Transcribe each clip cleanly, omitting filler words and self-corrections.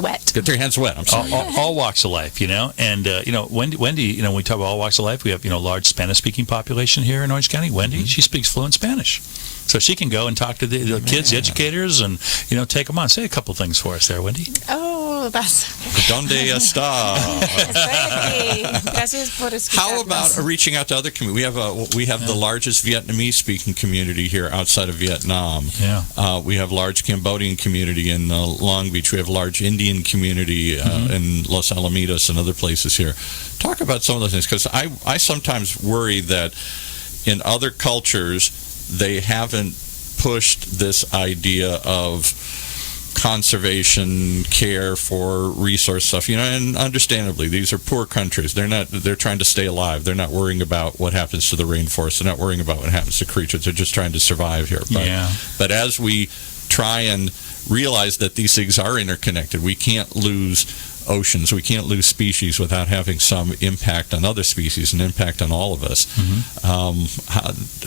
wet. Get their hands wet. I'm sorry. All walks of life, and Wendy, when we talk about all walks of life, we have large Spanish-speaking population here in Orange County. Wendy, she speaks fluent Spanish, so she can go and talk to the kids, the educators, and take them on. Say a couple things for us there, Wendy. Oh, that's. Donde está? Gracias por escucharnos. How about reaching out to other communities? We have the largest Vietnamese-speaking community here outside of Vietnam. Yeah. We have large Cambodian community in Long Beach. We have large Indian community in Los Alamitos and other places here. Talk about some of those things, because I sometimes worry that in other cultures they haven't pushed this idea of conservation, care for resource stuff, and understandably these are poor countries. They're trying to stay alive. They're not worrying about what happens to the rainforest. They're not worrying about what happens to creatures. They're just trying to survive here. But as we try and realize that these things are interconnected, we can't lose oceans, we can't lose species without having some impact on other species and impact on all of us.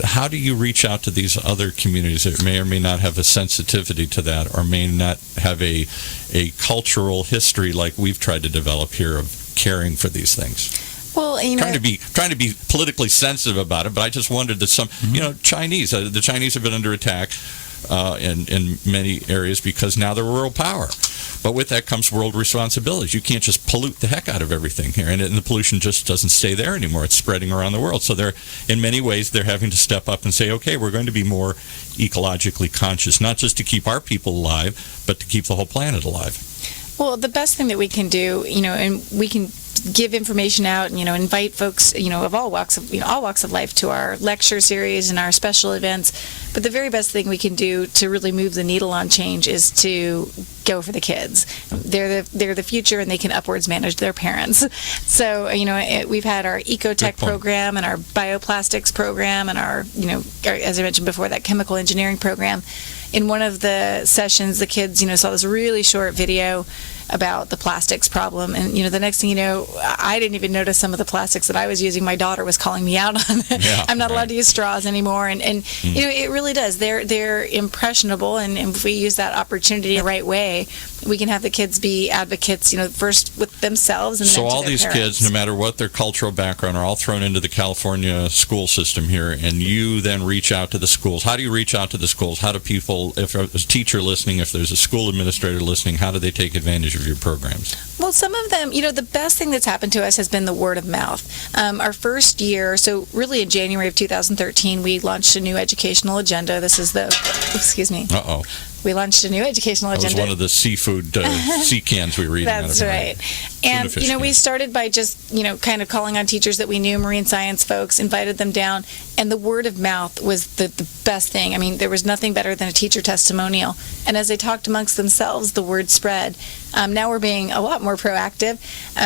How do you reach out to these other communities that may or may not have a sensitivity to that, or may not have a cultural history like we've tried to develop here of caring for these things? Well, trying to be politically sensitive about it, but I just wondered that some, Chinese, the Chinese have been under attack in many areas because now they're a world power. But with that comes world responsibilities. You can't just pollute the heck out of everything here, and the pollution just doesn't stay there anymore. It's spreading around the world. So in many ways, they're having to step up and say, okay, we're going to be more ecologically conscious, not just to keep our people alive, but to keep the whole planet alive. Well, the best thing that we can do, and we can give information out, and invite folks, of all walks of life to our lecture series and our special events. But the very best thing we can do to really move the needle on change is to go for the kids. They're the future, and they can upwards manage their parents. So we've had our ecotech program and our bioplastics program and our as I mentioned before, that chemical engineering program. In one of the sessions, the kids saw this really short video about the plastics problem, and the next thing you know, I didn't even notice some of the plastics that I was using. My daughter was calling me out on it. Yeah, I'm not allowed to use straws anymore, and it really does. They're impressionable, and if we use that opportunity the right way, we can have the kids be advocates, first with themselves and then so to all their these parents. kids, no matter what their cultural background, are all thrown into the California school system here, and you then reach out to the schools. How do you reach out to the schools? How do people, if there's a teacher listening, if there's a school administrator listening, how do they take advantage of your programs? Well, some of them, the best thing that's happened to us has been the word of mouth. Our first year, so really in January of 2013, we launched a new educational agenda. This is excuse me. Uh-oh. We launched a new educational agenda. That was one of the seafood sea cans we were eating. That's right. And, we started by just, kind of calling on teachers that we knew, marine science folks, invited them down, and the word of mouth was the best thing. I mean, there was nothing better than a teacher testimonial. And as they talked amongst themselves, the word spread. Now we're being a lot more proactive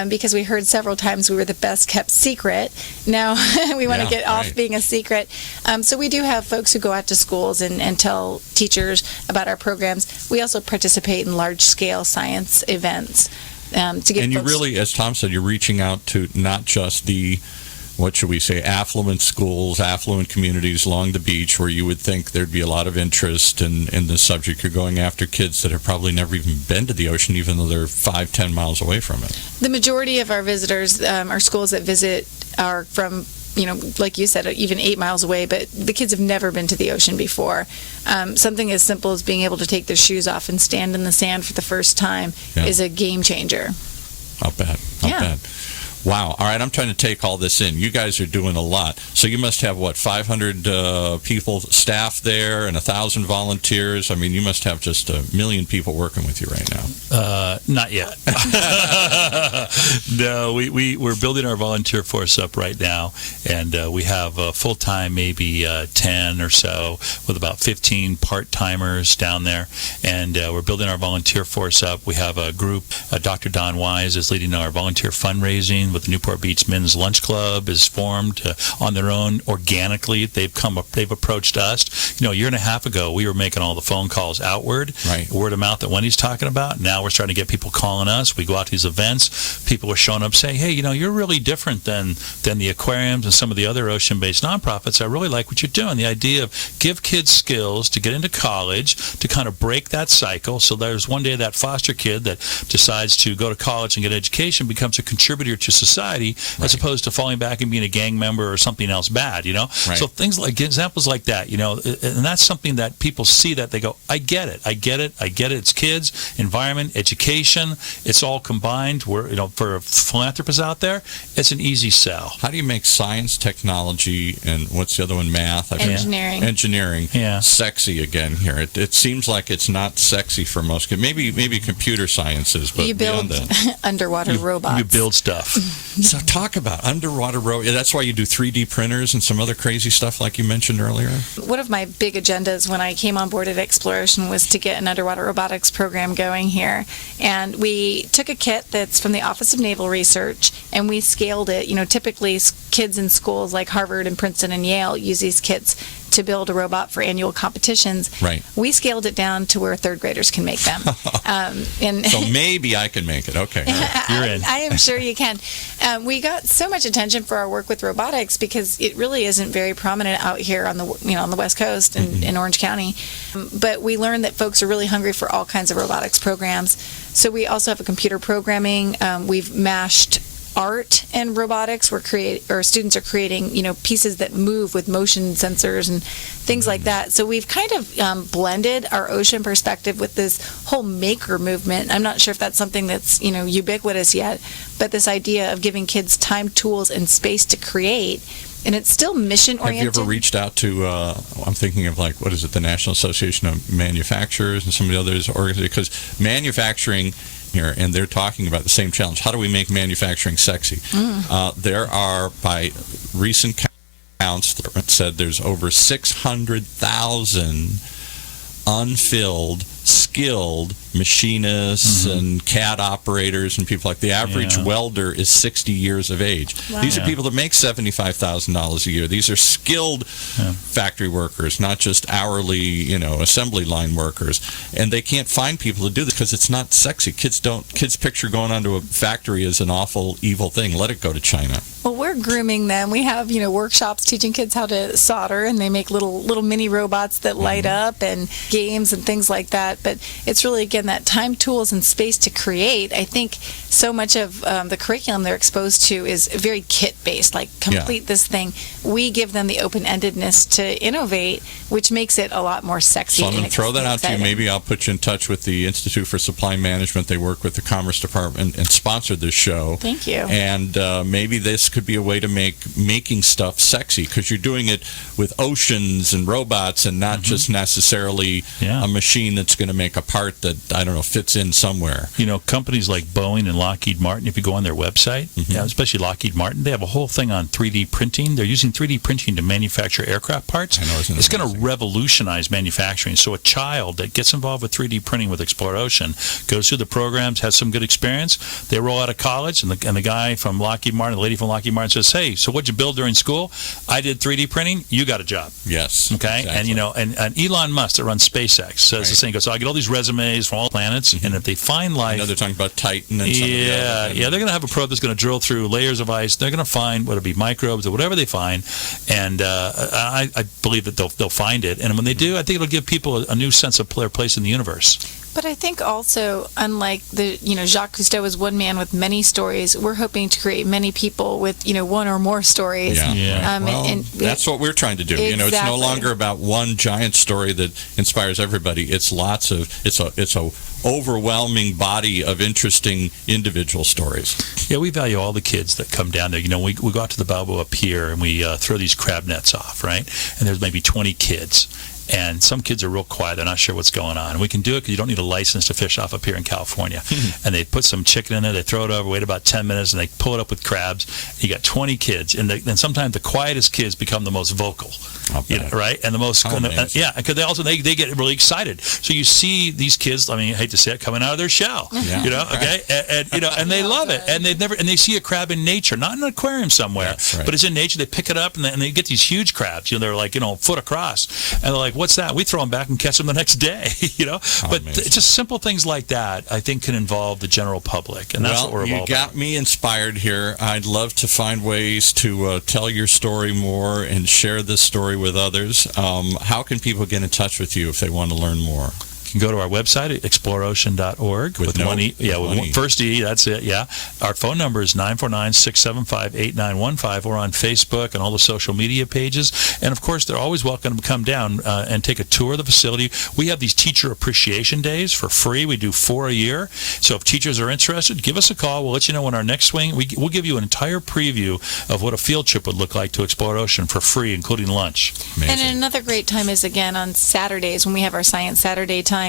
because we heard several times we were the best kept secret. Now we want to get off being a secret. So we do have folks who go out to schools and tell teachers about our programs. We also participate in large-scale science events. To get and you folks really, as Tom said, you're reaching out to not just the, what should we say, affluent schools, affluent communities along the beach where you would think there'd be a lot of interest in the subject. You're going after kids that have probably never even been to the ocean, even though they're 5-10 miles away from it. The majority of our visitors, our schools that visit, are from, like you said, even 8 miles away, but the kids have never been to the ocean before. Something as simple as being able to take their shoes off and stand in the sand for the first time is a game changer. Not bad. Not bad. Wow. All right, I'm trying to take all this in. You guys are doing a lot. So you must have, 500 people, staff there, and 1,000 volunteers. I mean, you must have just 1 million people working with you right now. Not yet. No, we're building our volunteer force up right now, and we have full-time maybe 10 or so, with about 15 part-timers down there, and we're building our volunteer force up. We have a group, Dr. Don Wise is leading our volunteer fundraising, with the Newport Beach Men's Lunch Club is formed on their own organically. They've approached us. A year and a half ago, we were making all the phone calls outward, Right. word of mouth that Wendy's talking about. Now we're starting to get people calling us. We go out to these events. People are showing up saying, hey, you're really different than the aquariums and some of the other ocean-based nonprofits. I really like what you're doing. The idea of give kids skills to get into college, to kind of break that cycle. So there's one day that foster kid that decides to go to college and get education becomes a contributor to society, Right. as opposed to falling back and being a gang member or something else bad, Right. So things like examples like that, and that's something that people see that they go, I get it. It's kids, environment, education. It's all combined. For philanthropists out there, it's an easy sell. How do you make science, technology, and what's the other one? Math? I think. Engineering. Yeah. Sexy again here. It seems like it's not sexy for most kids. Maybe computer sciences, but You build beyond that. underwater robots. You build stuff. So talk about underwater robots. That's why you do 3D printers and some other crazy stuff like you mentioned earlier. One of my big agendas when I came on board at Exploration was to get an underwater robotics program going here. And we took a kit that's from the Office of Naval Research, and we scaled it. Typically kids in schools like Harvard and Princeton and Yale use these kits to build a robot for annual competitions. Right. We scaled it down to where third graders can make them. And So maybe I can make it. Okay. All right. You're in. I am sure you can. We got so much attention for our work with robotics because it really isn't very prominent out here on the West Coast and in Orange County. But we learned that folks are really hungry for all kinds of robotics programs. So we also have a computer programming. We've mashed art and robotics. Students are creating pieces that move with motion sensors and things like that. So we've kind of blended our ocean perspective with this whole maker movement. I'm not sure if that's something that's ubiquitous yet, but this idea of giving kids time, tools, and space to create. And it's still mission Have oriented. you ever reached out to, I'm thinking of the National Association of Manufacturers and some of the others organizations, because manufacturing here, and they're talking about the same challenge. How do we make manufacturing sexy? There are, by recent counts, it said there's over 600,000 unfilled, skilled machinists and CAD operators and people like the average welder is 60 years of age. Wow. These are people that make $75,000 a year. These are skilled factory workers, not just hourly, assembly line workers. And they can't find people to do this because it's not sexy. Kids picture going onto a factory as an awful, evil thing. Let it go to China. Well, we're grooming them. We have, workshops teaching kids how to solder, and they make little mini robots that light up, and games and things like that. But it's really, again, that time, tools, and space to create. I think so much of the curriculum they're exposed to is very kit-based, like complete this thing. We give them the open-endedness to innovate, which makes it a lot more sexy. So I'm going to throw that out to you. exciting. Maybe I'll put you in touch with the Institute for Supply Management. They work with the Commerce Department and sponsor this show. Thank you. And maybe this could be a way to making stuff sexy, because you're doing it with oceans and robots and not just necessarily a machine that's going to make a part that, fits in somewhere. Companies like Boeing and Lockheed Martin, if you go on their website, especially Lockheed Martin, they have a whole thing on 3D printing. They're using 3D printing to manufacture aircraft parts. I know, isn't it It's going to amazing? revolutionize manufacturing. So a child that gets involved with 3D printing with Explore Ocean goes through the programs, has some good experience. They roll out of college, and the guy from Lockheed Martin, the lady from Lockheed Martin says, hey, so what'd you build during school? I did 3D printing. You got a job. Yes. Okay, Exactly. and Elon Musk that runs SpaceX says the same. He goes, so I get all these resumes from all planets, and if they find I life, know they're talking about Titan and some of the other things. they're going to have a probe that's going to drill through layers of ice. They're going to find whether it be microbes or whatever they find, and I believe that they'll find it. And when they do, I think it'll give people a new sense of their place in the universe. But I think also, unlike Jacques Cousteau was one man with many stories, we're hoping to create many people with, one or more stories. Yeah. Well, that's what we're trying to do. It's no Exactly. longer about one giant story that inspires everybody. It's it's a overwhelming body of interesting individual stories. Yeah, we value all the kids that come down there. We go out to the Balboa Pier and we throw these crab nets off, right? And there's maybe 20 kids. and some kids are real quiet. They're not sure what's going on. And we can do it because you don't need a license to fish off up here in California. And they put some chicken in there, they throw it over, wait about 10 minutes, and they pull it up with crabs. You got 20 kids, and then sometimes the quietest kids become the most vocal. Right? And the most, because they get really excited. So you see these kids, I hate to say it, coming out of their shell, okay, and they love it, and they see a crab in nature, not in an aquarium somewhere, but it's in nature. They pick it up, and they get these huge crabs, they're like a foot across, and they're like, what's that? We throw them back and catch them the next day, But just simple things like that, I think, can involve the general public, and that's what we're all about. You got me inspired here. I'd love to find ways to tell your story more and share this story with others. How can people get in touch with you if they want to learn more? You can go to our website at exploreocean.org with one E. Yeah, with one, first E, that's it, yeah. Our phone number is 949-675-8915. We're on Facebook and all the social media pages. And, of course, they're always welcome to come down and take a tour of the facility. We have these teacher appreciation days for free. We do 4 a year. So if teachers are interested, give us a call. We'll let you know when our next swing. We'll give you an entire preview of what a field trip would look like to Explore Ocean for free, including lunch. Amazing. And another great time is, again, on Saturdays when we have our Science Saturday time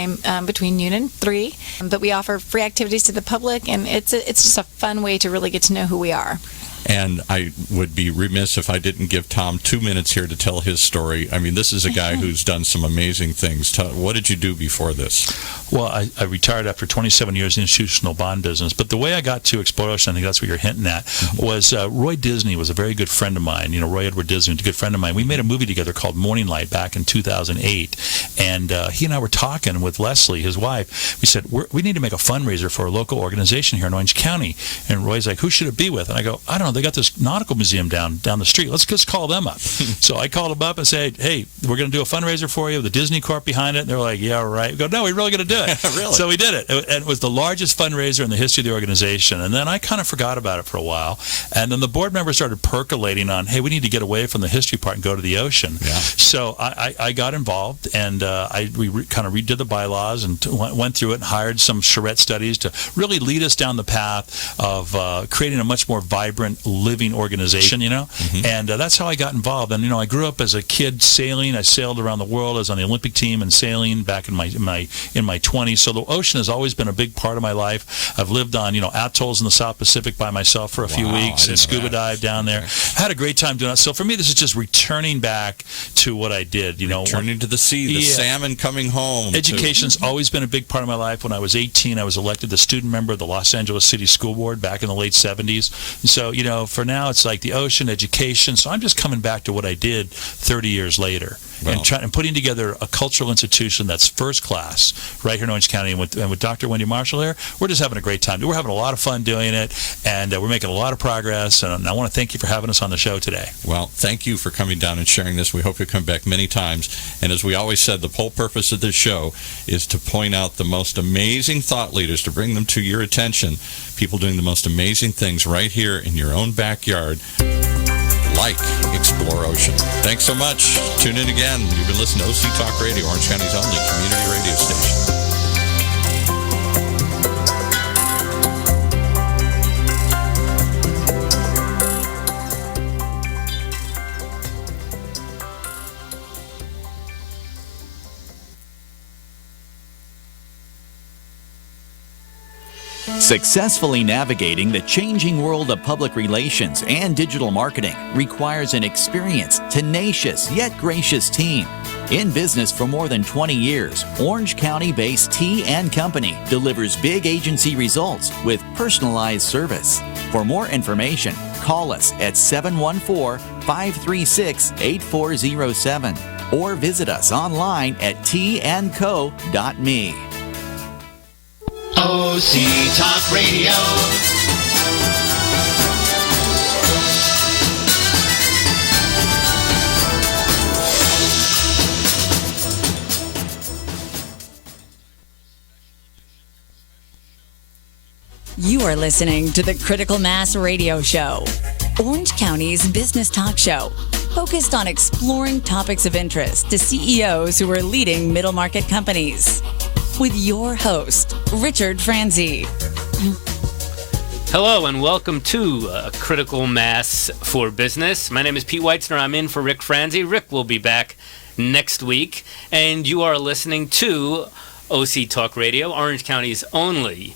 between noon and 3. But we offer free activities to the public, and it's just a fun way to really get to know who we are. And I would be remiss if I didn't give Tom 2 minutes here to tell his story. This is a guy who's done some amazing things. What did you do before this? Well, I retired after 27 years in institutional bond business. But the way I got to Explore Ocean, I think that's what you're hinting at, was Roy Disney was a very good friend of mine. Roy Edward Disney was a good friend of mine. We made a movie together called Morning Light back in 2008. And he and I were talking with Leslie, his wife. We said, we need to make a fundraiser for a local organization here in Orange County. And Roy's like, who should it be with? And I go, I don't know. They got this nautical museum down the street. Let's just call them up. So I called them up and said, hey, we're going to do a fundraiser for you with the Disney Corp behind it. And they're like, yeah, right. We go, no, we're really going to do it. Really? So we did it. And it was the largest fundraiser in the history of the organization. And then I kind of forgot about it for a while. And then the board members started percolating on, hey, we need to get away from the history part and go to the ocean. Yeah. So I got involved, and we kind of redid the bylaws and went through it and hired some charrette studies to really lead us down the path of creating a much more vibrant living organization, and that's how I got involved. And I grew up as a kid sailing. I sailed around the world. I was on the Olympic team and sailing back in my 20s. So the ocean has always been a big part of my life. I've lived on atolls in the South Pacific by myself for a few weeks and scuba dive down there. I had a great time doing that. So for me, this is just returning back to what I did. Returning to the sea, the salmon coming home. Education's always been a big part of my life. When I was 18, I was elected the student member of the Los Angeles City School Board back in the late 70s. And so for now, it's like the ocean, education. So I'm just coming back to what I did 30 years later. And putting together a cultural institution that's first class right here in Orange County. And with Dr. Wendy Marshall here, we're just having a great time. We're having a lot of fun doing it, and we're making a lot of progress. And I want to thank you for having us on the show today. Well, thank you for coming down and sharing this. We hope you come back many times. And as we always said, the whole purpose of this show is to point out the most amazing thought leaders, to bring them to your attention, people doing the most amazing things right here in your own backyard, like Explore Ocean. Thanks so much. Tune in again. You've been listening to OC Talk Radio, Orange County's only community radio station. Successfully navigating the changing world of public relations and digital marketing requires an experienced, tenacious, yet gracious team. In business for more than 20 years, Orange County-based T & Company delivers big agency results with personalized service. For more information, call us at 714-536-8407 or visit us online at tandco.me. OC Talk Radio. You are listening to the Critical Mass Radio Show, Orange County's business talk show, focused on exploring topics of interest to CEOs who are leading middle market companies. With your host, Richard Franzi. Hello and welcome to Critical Mass for Business. My name is Pete Weitzner. I'm in for Rick Franzi. Rick will be back next week. And you are listening to OC Talk Radio, Orange County's only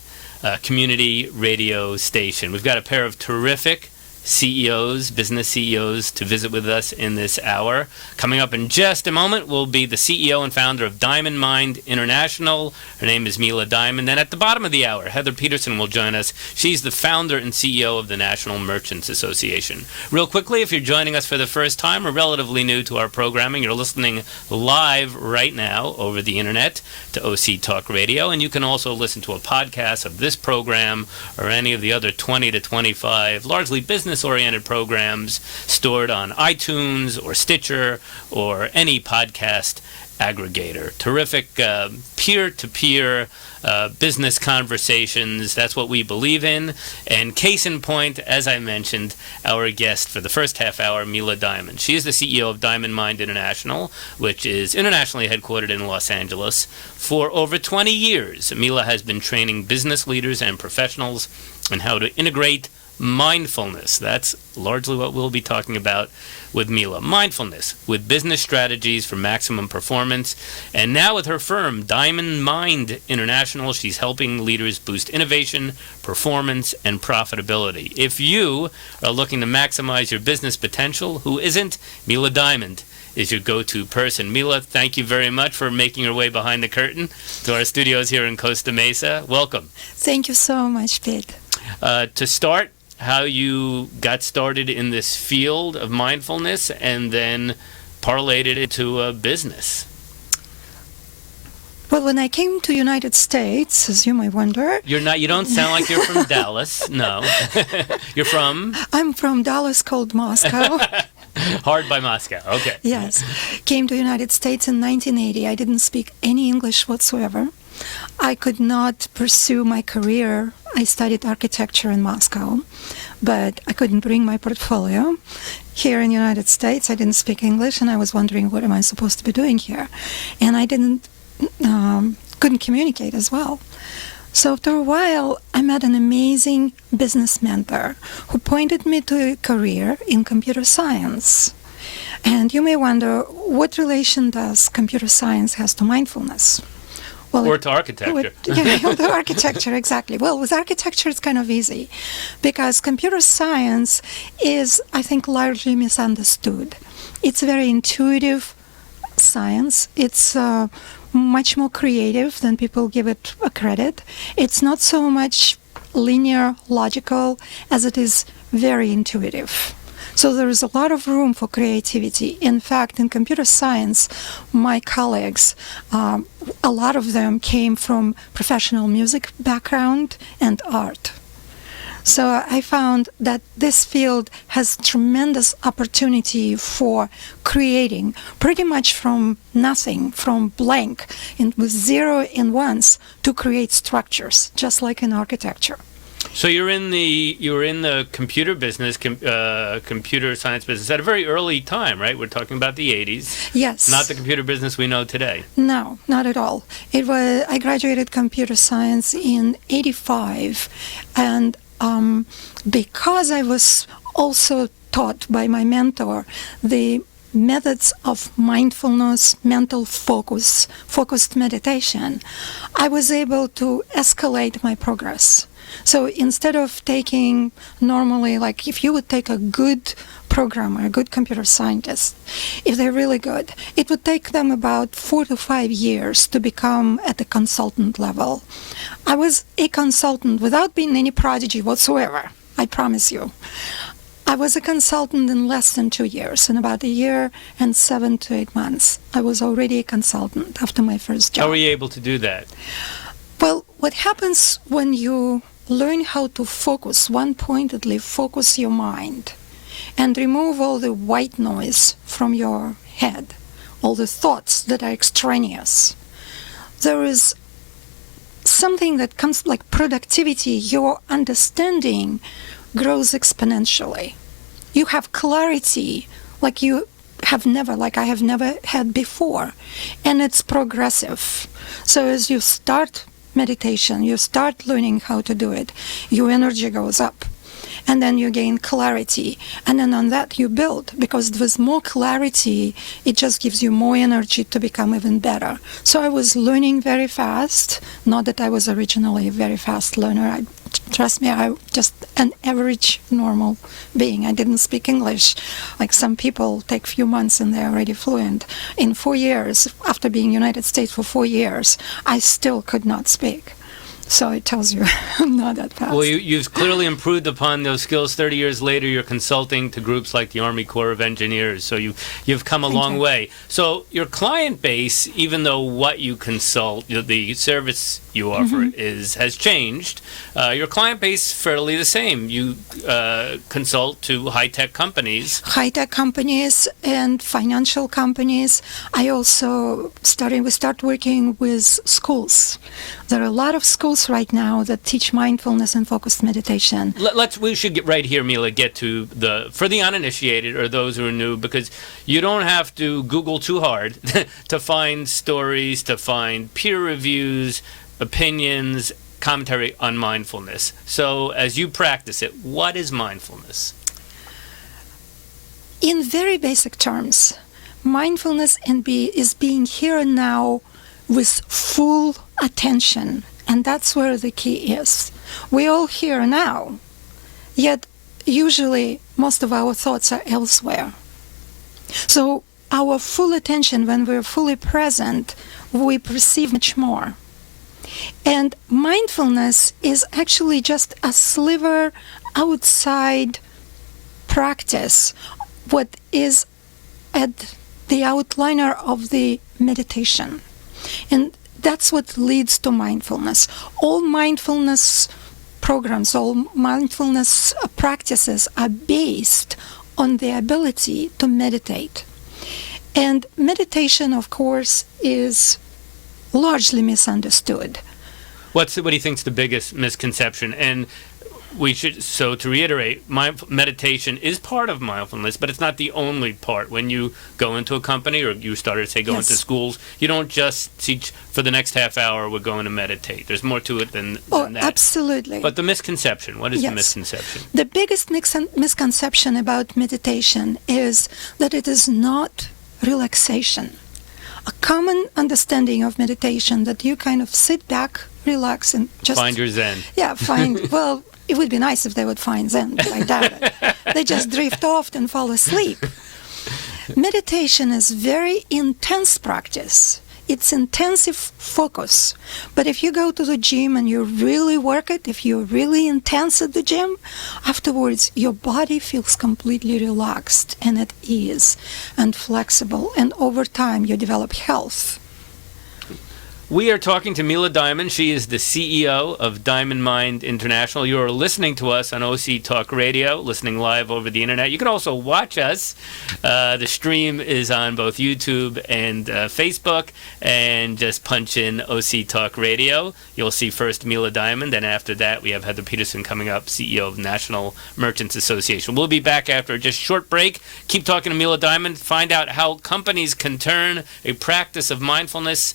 community radio station. We've got a pair of terrific CEOs, business CEOs, to visit with us in this hour. Coming up in just a moment will be the CEO and founder of Diamond Mind International. Her name is Mila Diamond. Then at the bottom of the hour, Heather Peterson will join us. She's the founder and CEO of the National Merchants Association. Real quickly, if you're joining us for the first time or relatively new to our programming, you're listening live right now over the internet to OC Talk Radio, and you can also listen to a podcast of this program or any of the other 20 to 25 largely business-oriented programs stored on iTunes or Stitcher or any podcast aggregator. Terrific peer-to-peer business conversations. That's what we believe in. And case in point, as I mentioned, our guest for the first half hour, Mila Diamond. She is the CEO of Diamond Mind International, which is internationally headquartered in Los Angeles. For over 20 years, Mila has been training business leaders and professionals on how to integrate mindfulness. That's largely what we'll be talking about with Mila. Mindfulness with business strategies for maximum performance. And now with her firm, Diamond Mind International, she's helping leaders boost innovation, performance, and profitability. If you are looking to maximize your business potential, who isn't? Mila Diamond is your go-to person. Mila, thank you very much for making your way behind the curtain to our studios here in Costa Mesa. Welcome. Thank you so much, Pete. To start, how you got started in this field of mindfulness and then parlayed it into a business. Well, when I came to United States, as you might wonder... You don't sound like you're from Dallas, no. You're from? I'm from Dallas, called Moscow. Hard by Moscow, okay. Yes. Came to United States in 1980. I didn't speak any English whatsoever. I could not pursue my career. I studied architecture in Moscow, but I couldn't bring my portfolio. Here in the United States, I didn't speak English, and I was wondering, what am I supposed to be doing here? And I couldn't communicate as well. So after a while, I met an amazing business mentor who pointed me to a career in computer science. And you may wonder, what relation does computer science has to mindfulness? Well, or to architecture. To architecture, exactly. Well, with architecture, it's kind of easy because computer science is, I think, largely misunderstood. It's a very intuitive science. It's much more creative than people give it credit. It's not so much linear, logical, as it is very intuitive. So there is a lot of room for creativity. In fact, in computer science, my colleagues, a lot of them came from professional music background and art. So I found that this field has tremendous opportunity for creating pretty much from nothing, from blank, and with zero and ones to create structures, just like in architecture. So you were in the computer business, computer science business at a very early time, right? We're talking about the 80s. Yes. Not the computer business we know today. No, not at all. I graduated computer science in 85, and because I was also taught by my mentor the methods of mindfulness, mental focus, focused meditation, I was able to escalate my progress. So instead of taking normally, like if you would take a good programmer, a good computer scientist, if they're really good, it would take them about 4 to 5 years to become at the consultant level. I was a consultant without being any prodigy whatsoever, I promise you. I was a consultant in less than 2 years. In about 1 year and 7 to 8 months, I was already a consultant after my first job. How were you able to do that? Well, what happens when you learn how to focus, one-pointedly focus your mind and remove all the white noise from your head, all the thoughts that are extraneous, there is something that comes like productivity. Your understanding grows exponentially. You have clarity like I have never had before, and it's progressive. So as you start meditation, you start learning how to do it, your energy goes up. and then you gain clarity, and then on that you build, because with more clarity it just gives you more energy to become even better. So I was learning very fast. Not that I was originally a very fast learner. Trust me, I'm just an average normal being. I didn't speak English. Like some people take few months and they're already fluent. In 4 years, after being in the United States for 4 years, I still could not speak. So it tells you I'm not that fast. Well, you've clearly improved upon those skills. 30 years later, you're consulting to groups like the Army Corps of Engineers. So you've come a long way. So your client base, even though what you consult, the service you offer has changed, your client base fairly the same. You consult to high-tech companies. High-tech companies and financial companies. I also start working with schools. There are a lot of schools right now that teach mindfulness and focused meditation. We should get right here, Mila, get to for the uninitiated or those who are new, because you don't have to Google too hard to find stories, to find peer reviews, opinions, commentary on mindfulness. So as you practice it, what is mindfulness? In very basic terms, mindfulness is being here and now with full attention, and that's where the key is. We're all here now, yet usually most of our thoughts are elsewhere. So our full attention, when we're fully present, we perceive much more. And mindfulness is actually just a sliver outside practice, what is at the outliner of the meditation. And that's what leads to mindfulness. All mindfulness programs, all mindfulness practices are based on the ability to meditate. And meditation, of course, is largely misunderstood. What do you think is the biggest misconception? And so to reiterate, meditation is part of mindfulness, but it's not the only part. When you go into a company, or you started to say go into schools, you don't just teach for the next half hour we're going to meditate. There's more to it than that. Absolutely. But the misconception, what is the misconception? The biggest misconception about meditation is that it is not relaxation. A common understanding of meditation that you kind of sit back, relax, and just find your Zen. Yeah, well, it would be nice if they would find Zen, but I doubt it. They just drift off and fall asleep. Meditation is very intense practice. It's intensive focus. But if you go to the gym and you really work it, if you're really intense at the gym, afterwards your body feels completely relaxed and at ease and flexible. And over time you develop health. We are talking to Mila Diamond. She is the CEO of Diamond Mind International. You are listening to us on OC Talk Radio, listening live over the internet. You can also watch us. The stream is on both YouTube and Facebook, and just punch in OC Talk Radio. You'll see first Mila Diamond, and after that we have Heather Peterson coming up, CEO of National Merchants Association. We'll be back after just a short break. Keep talking to Mila Diamond. Find out how companies can turn a practice of mindfulness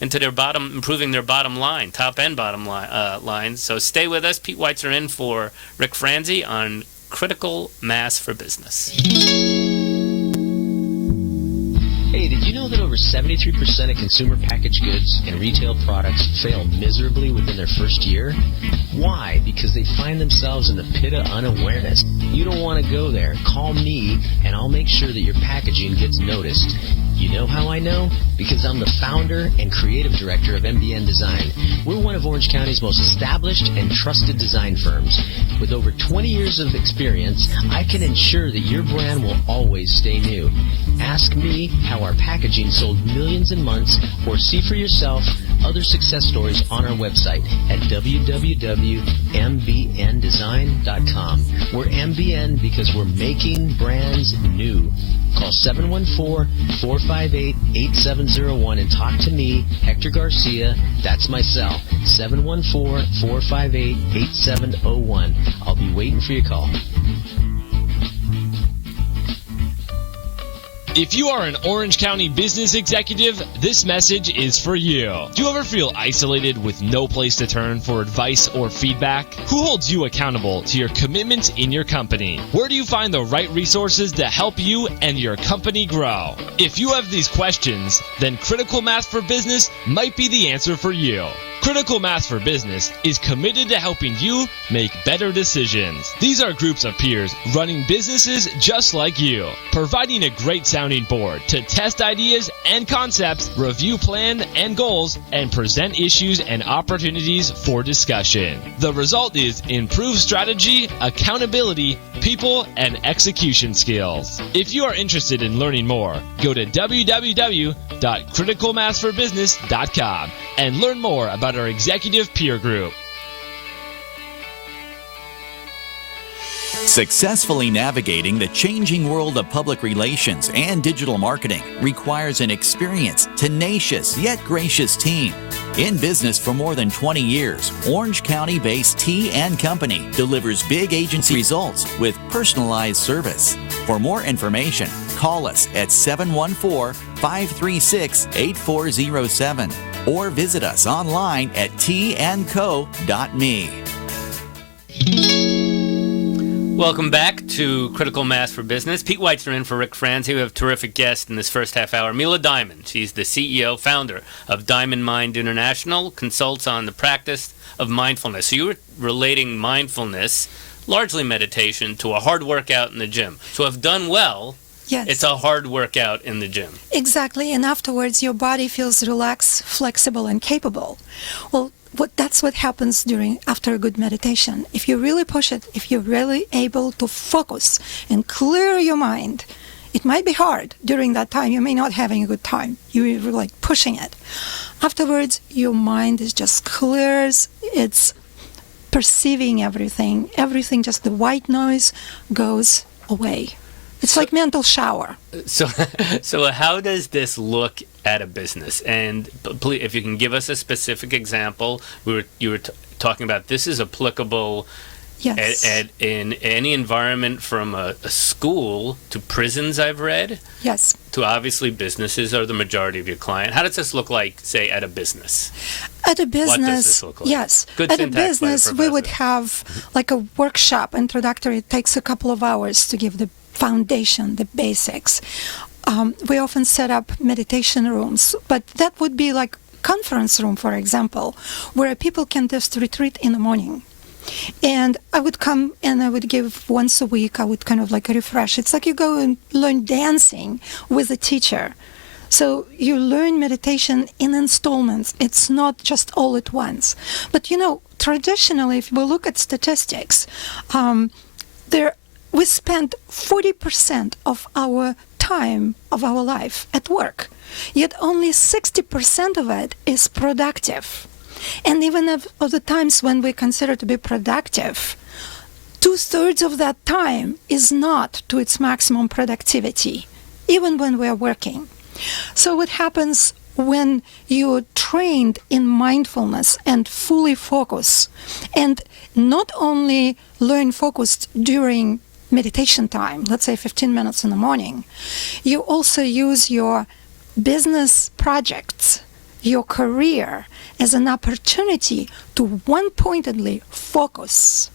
into improving their bottom line, top and bottom line. So stay with us. Pete Weitzer in for Rick Franzi on Critical Mass for Business. Hey, did you know that over 73% of consumer packaged goods and retail products fail miserably within their first year? Why? Because they find themselves in the pit of unawareness. You don't want to go there. Call me, and I'll make sure that your packaging gets noticed. You know how I know? Because I'm the founder and creative director of MBN Design. We're one of Orange County's most established and trusted design firms. With over 20 years of experience, I can ensure that your brand will always stay new. Ask me how our packaging sold millions in months, or see for yourself other success stories on our website at www.mbndesign.com. We're MBN because we're making brands new. Call 714-458-8701 and talk to me, Hector Garcia. That's my cell, 714-458-8701. I'll be waiting for your call. If you are an Orange County business executive, this message is for you. Do you ever feel isolated with no place to turn for advice or feedback? Who holds you accountable to your commitments in your company? Where do you find the right resources to help you and your company grow? If you have these questions, then Critical Mass for Business might be the answer for you. Critical Mass for Business is committed to helping you make better decisions. These are groups of peers running businesses just like you, providing a great sounding board to test ideas and concepts, review plans and goals, and present issues and opportunities for discussion. The result is improved strategy, accountability, people, and execution skills. If you are interested in learning more, go to www.criticalmassforbusiness.com and learn more about our executive peer group. Successfully navigating the changing world of public relations and digital marketing requires an experienced, tenacious, yet gracious team. In business for more than 20 years, Orange County-based T& Company delivers big agency results with personalized service. For more information, call us at 714-536-8407 or visit us online at tandco.me. Welcome back to Critical Mass for Business. Pete Weitzner in for Rick Franzi. We have a terrific guest in this first half hour, Mila Diamond. She's the CEO, founder of Diamond Mind International, consults on the practice of mindfulness. So you were relating mindfulness, largely meditation, to a hard workout in the gym. So if done well, Yes. it's a hard workout in the gym. Exactly, and afterwards your body feels relaxed, flexible, and capable. Well, that's what happens after a good meditation. If you really push it, if you're really able to focus and clear your mind, it might be hard during that time. You may not having a good time. You're like pushing it. Afterwards, your mind is just clears. It's perceiving everything. Everything, just the white noise goes away. It's like mental shower. So how does this look at a business? And please, if you can give us a specific example, you were talking about this is applicable Yes. in any environment, from a school to prisons, I've read. Yes. To obviously businesses are the majority of your client. How does this look like, say, at a business? At a business, What does this look like? yes. Good At a syntax by the business, we would professor. have like a workshop introductory. It takes a couple of hours to give the foundation, the basics. We often set up meditation rooms, but that would be like conference room, for example, where people can just retreat in the morning. And I would come and I would give once a week, I would kind of like refresh. It's like you go and learn dancing with a teacher. So you learn meditation in installments. It's not just all at once. But traditionally, if we look at statistics, we spend 40% of our time of our life at work. Yet only 60% of it is productive. And even of the times when we consider to be productive, 2/3 of that time is not to its maximum productivity, even when we're working. So what happens when you're trained in mindfulness and fully focus, and not only learn focused during meditation time, let's say 15 minutes in the morning, you also use your business projects, your career, as an opportunity to one-pointedly focus.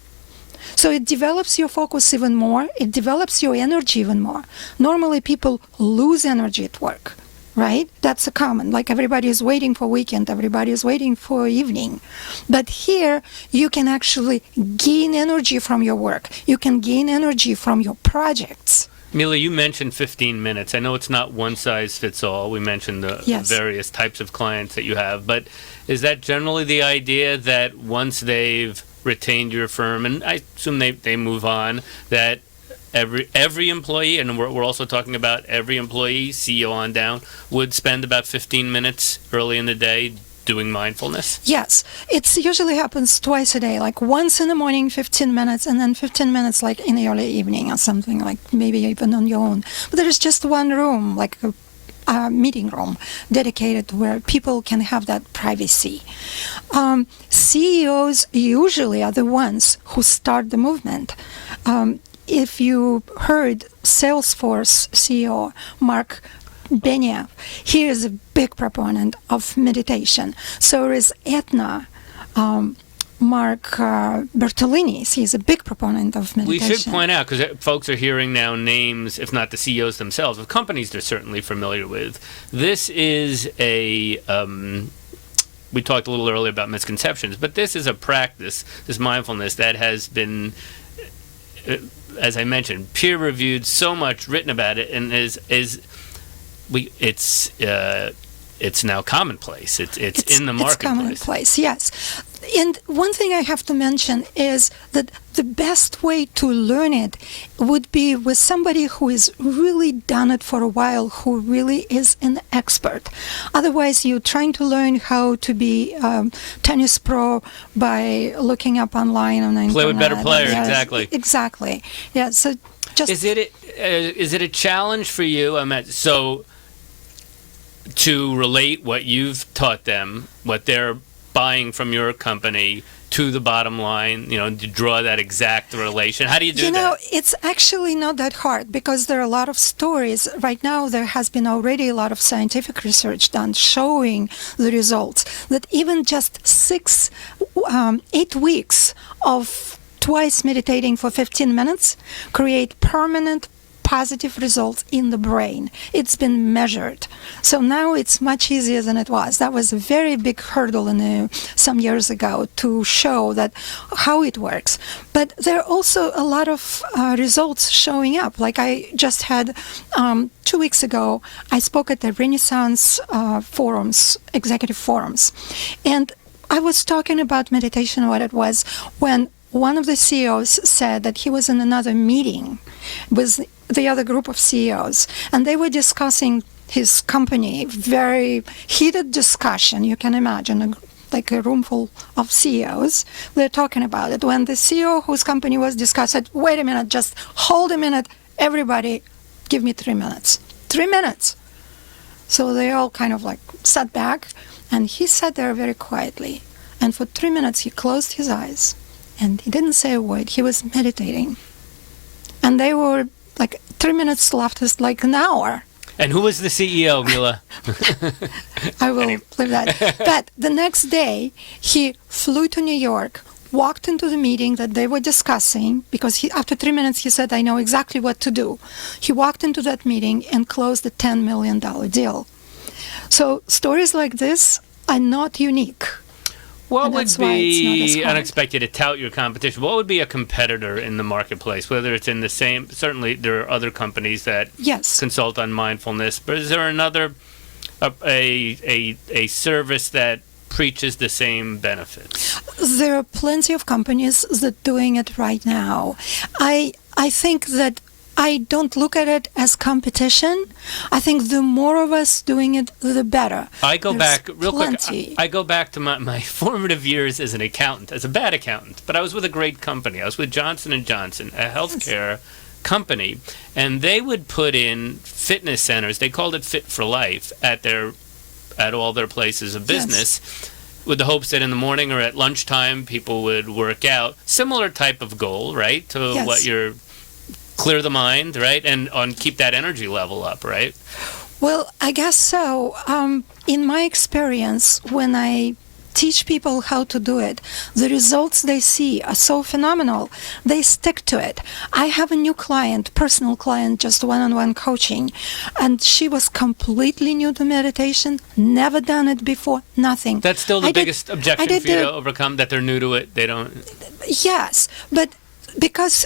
So it develops your focus even more, it develops your energy even more. Normally people lose energy at work, right? That's a common, like everybody is waiting for weekend, everybody is waiting for evening. But here you can actually gain energy from your work. You can gain energy from your projects. Mila, you mentioned 15 minutes. I know it's not one size fits all. We mentioned the Yes. various types of clients that you have, but is that generally the idea that once they've retained your firm, and I assume they move on, that every employee, and we're also talking about every employee, CEO on down, would spend about 15 minutes early in the day doing mindfulness? Yes, it usually happens twice a day, like once in the morning, 15 minutes, and then 15 minutes like in the early evening or something, like maybe even on your own. But there is just one room, like a meeting room, dedicated where people can have that privacy. CEOs usually are the ones who start the movement. if you heard Salesforce CEO Mark Benioff, he is a big proponent of meditation. So is Aetna. Mark Bertolini, he's a big proponent of meditation. We should point out, because folks are hearing now names, if not the CEOs themselves, of companies they're certainly familiar with. This is a, we talked a little earlier about misconceptions, but this is a practice, this mindfulness, that has been, as I mentioned, peer-reviewed, so much written about it, and it's now commonplace. It's in the marketplace. It's commonplace, yes. And one thing I have to mention is that the best way to learn it would be with somebody who has really done it for a while, who really is an expert. Otherwise, you're trying to learn how to be tennis pro by looking up online on the internet. Play with better players, Yes, exactly. Exactly. Yeah. So just Is it a challenge for you? To relate what you've taught them, what they're buying from your company, to the bottom line, to draw that exact relation? How do you do that? It's actually not that hard, because there are a lot of stories. Right now, there has been already a lot of scientific research done showing the results that even just 8 weeks of twice meditating for 15 minutes create permanent positive results in the brain. It's been measured. So now it's much easier than it was. That was a very big hurdle some years ago to show that how it works. But there are also a lot of results showing up. Like I just had 2 weeks ago, I spoke at the Renaissance executive forums. And I was talking about meditation, what it was, when one of the CEOs said that he was in another meeting with the other group of CEOs, and they were discussing his company, very heated discussion. You can imagine, like a room full of CEOs. They're talking about it. When the CEO whose company was discussed said, wait a minute, just hold a minute, everybody, give me 3 minutes. 3 minutes. So they all kind of like sat back, and he sat there very quietly. And for 3 minutes, he closed his eyes, and he didn't say a word. He was meditating. And they were like 3 minutes left is like an hour. And who was the CEO, Mila? I will leave that. But the next day, he flew to New York, walked into the meeting that they were discussing, because after 3 minutes, he said, I know exactly what to do. He walked into that meeting and closed a $10 million deal. So stories like this are not unique. What would be unexpected to tout your competition? What would be a competitor in the marketplace? Whether it's in the same, certainly there are other companies that consult on mindfulness, but is there another, a service that preaches the same benefits? There are plenty of companies that are doing it right now. I think that I don't look at it as competition. I think the more of us doing it, the better. I go back real quick. I go back to my formative years as an accountant, as a bad accountant, but I was with a great company. I was with Johnson & Johnson, a healthcare company, and they would put in fitness centers. They called it Fit for Life at all their places of business. With the hopes that in the morning or at lunchtime, people would work out. Similar type of goal, right, to what you're clear the mind, right, and keep that energy level up, right? Well, I guess so. In my experience, when I teach people how to do it, the results they see are so phenomenal, they stick to it. I have a new client, personal client, just one-on-one coaching, and she was completely new to meditation, never done it before, nothing. That's still the biggest objection for you to overcome, that they're new to it, they don't... Yes, but because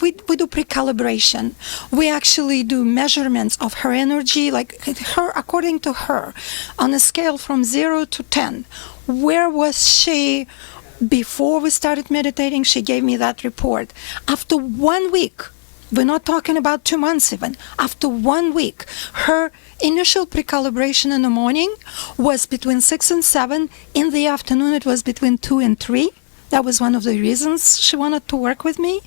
we do pre-calibration. We actually do measurements of her energy, like her, according to her, on a scale from 0 to 10. Where was she before we started meditating? She gave me that report. After 1 week, we're not talking about 2 months even, after 1 week, her initial pre-calibration in the morning was between 6 and 7. In the afternoon, it was between 2 and 3. That was one of the reasons she wanted to work with me.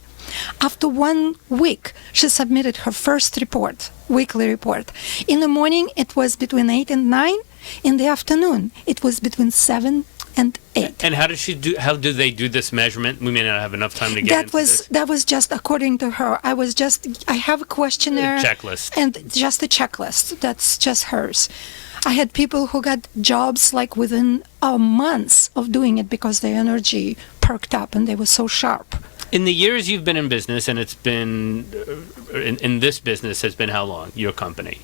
After 1 week, she submitted her first report, weekly report. In the morning, it was between 8 and 9. In the afternoon, it was between 7 2008. And how does she do? How do they do this measurement? We may not have enough time to get into this. That was just according to her. I have a questionnaire. A checklist. And just a checklist. That's just hers. I had people who got jobs like within months of doing it because their energy perked up and they were so sharp. In the years you've been in business, and it's been in this business has been how long? Your company?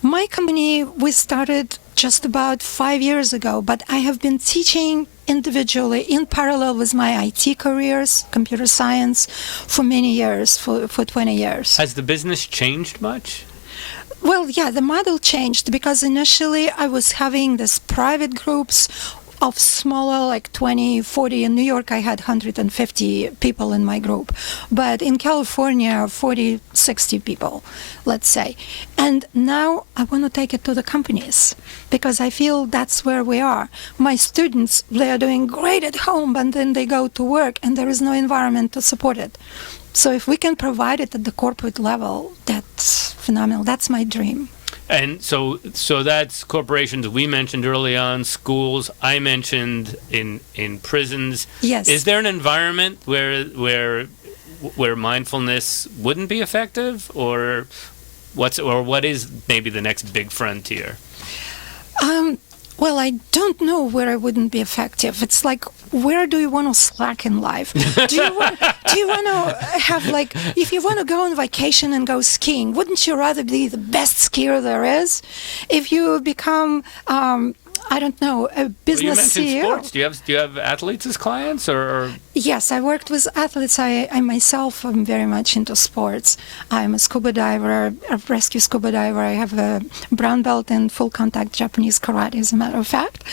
My company, we started just about 5 years ago, but I have been teaching individually in parallel with my IT careers, computer science, for many years, for 20 years. Has the business changed much? Well, yeah, the model changed because initially I was having these private groups of smaller, like 20, 40. In New York, I had 150 people in my group. But in California, 40, 60 people, let's say. And now I want to take it to the companies because I feel that's where we are. My students, they are doing great at home, but then they go to work and there is no environment to support it. So if we can provide it at the corporate level, that's phenomenal. That's my dream. And so that's corporations we mentioned early on, schools. I mentioned in prisons. Yes. Is there an environment where mindfulness wouldn't be effective, or what is maybe the next big frontier? Well, I don't know where I wouldn't be effective. It's like, where do you want to slack in life? Do you want to have, like, if you want to go on vacation and go skiing, wouldn't you rather be the best skier there is? If you become, I don't know, a business you mentioned CEO. Sports. Do you have athletes as clients, or? Yes, I worked with athletes. I myself am very much into sports. I'm a scuba diver, a rescue scuba diver. I have a brown belt in full contact Japanese karate, as a matter of fact.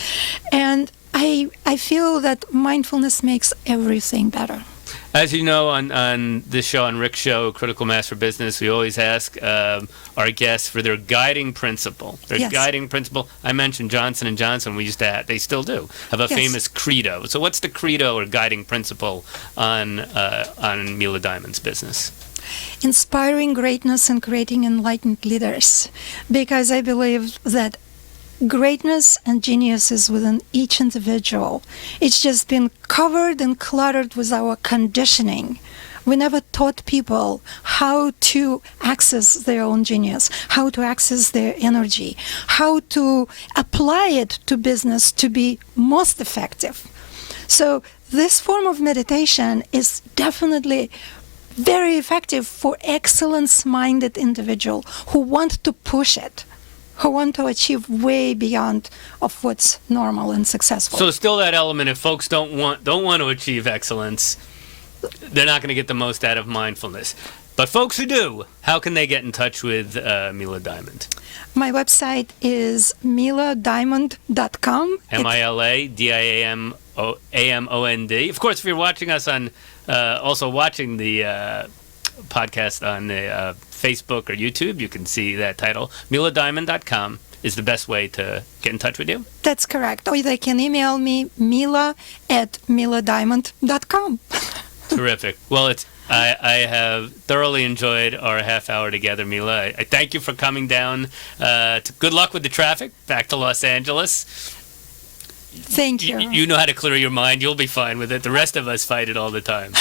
And I feel that mindfulness makes everything better. As you know, on this show, on Rick's show, Critical Mass for Business, we always ask our guests for their guiding principle. Yes. Guiding principle. I mentioned Johnson & Johnson. We used to have, they still do, have a Yes. famous credo. So what's the credo or guiding principle on Mila Diamond's business? Inspiring greatness and creating enlightened leaders. Because I believe that greatness and genius is within each individual. It's just been covered and cluttered with our conditioning. We never taught people how to access their own genius, how to access their energy, how to apply it to business to be most effective. So this form of meditation is definitely very effective for excellence-minded individuals who want to push it, who want to achieve way beyond of what's normal and successful. So still that element, if folks don't want to achieve excellence, they're not going to get the most out of mindfulness. But folks who do, how can they get in touch with Mila Diamond? My website is miladiamond.com. MILADIAMOND. Of course, if you're watching us on, also watching the podcast on Facebook or YouTube, you can see that title. miladiamond.com is the best way to get in touch with you. That's correct. Or they can email me, mila@miladiamond.com. Terrific. Well, I have thoroughly enjoyed our half hour together, Mila. I thank you for coming down. Good luck with the traffic back to Los Angeles. Thank you. You know how to clear your mind. You'll be fine with it. The rest of us fight it all the time.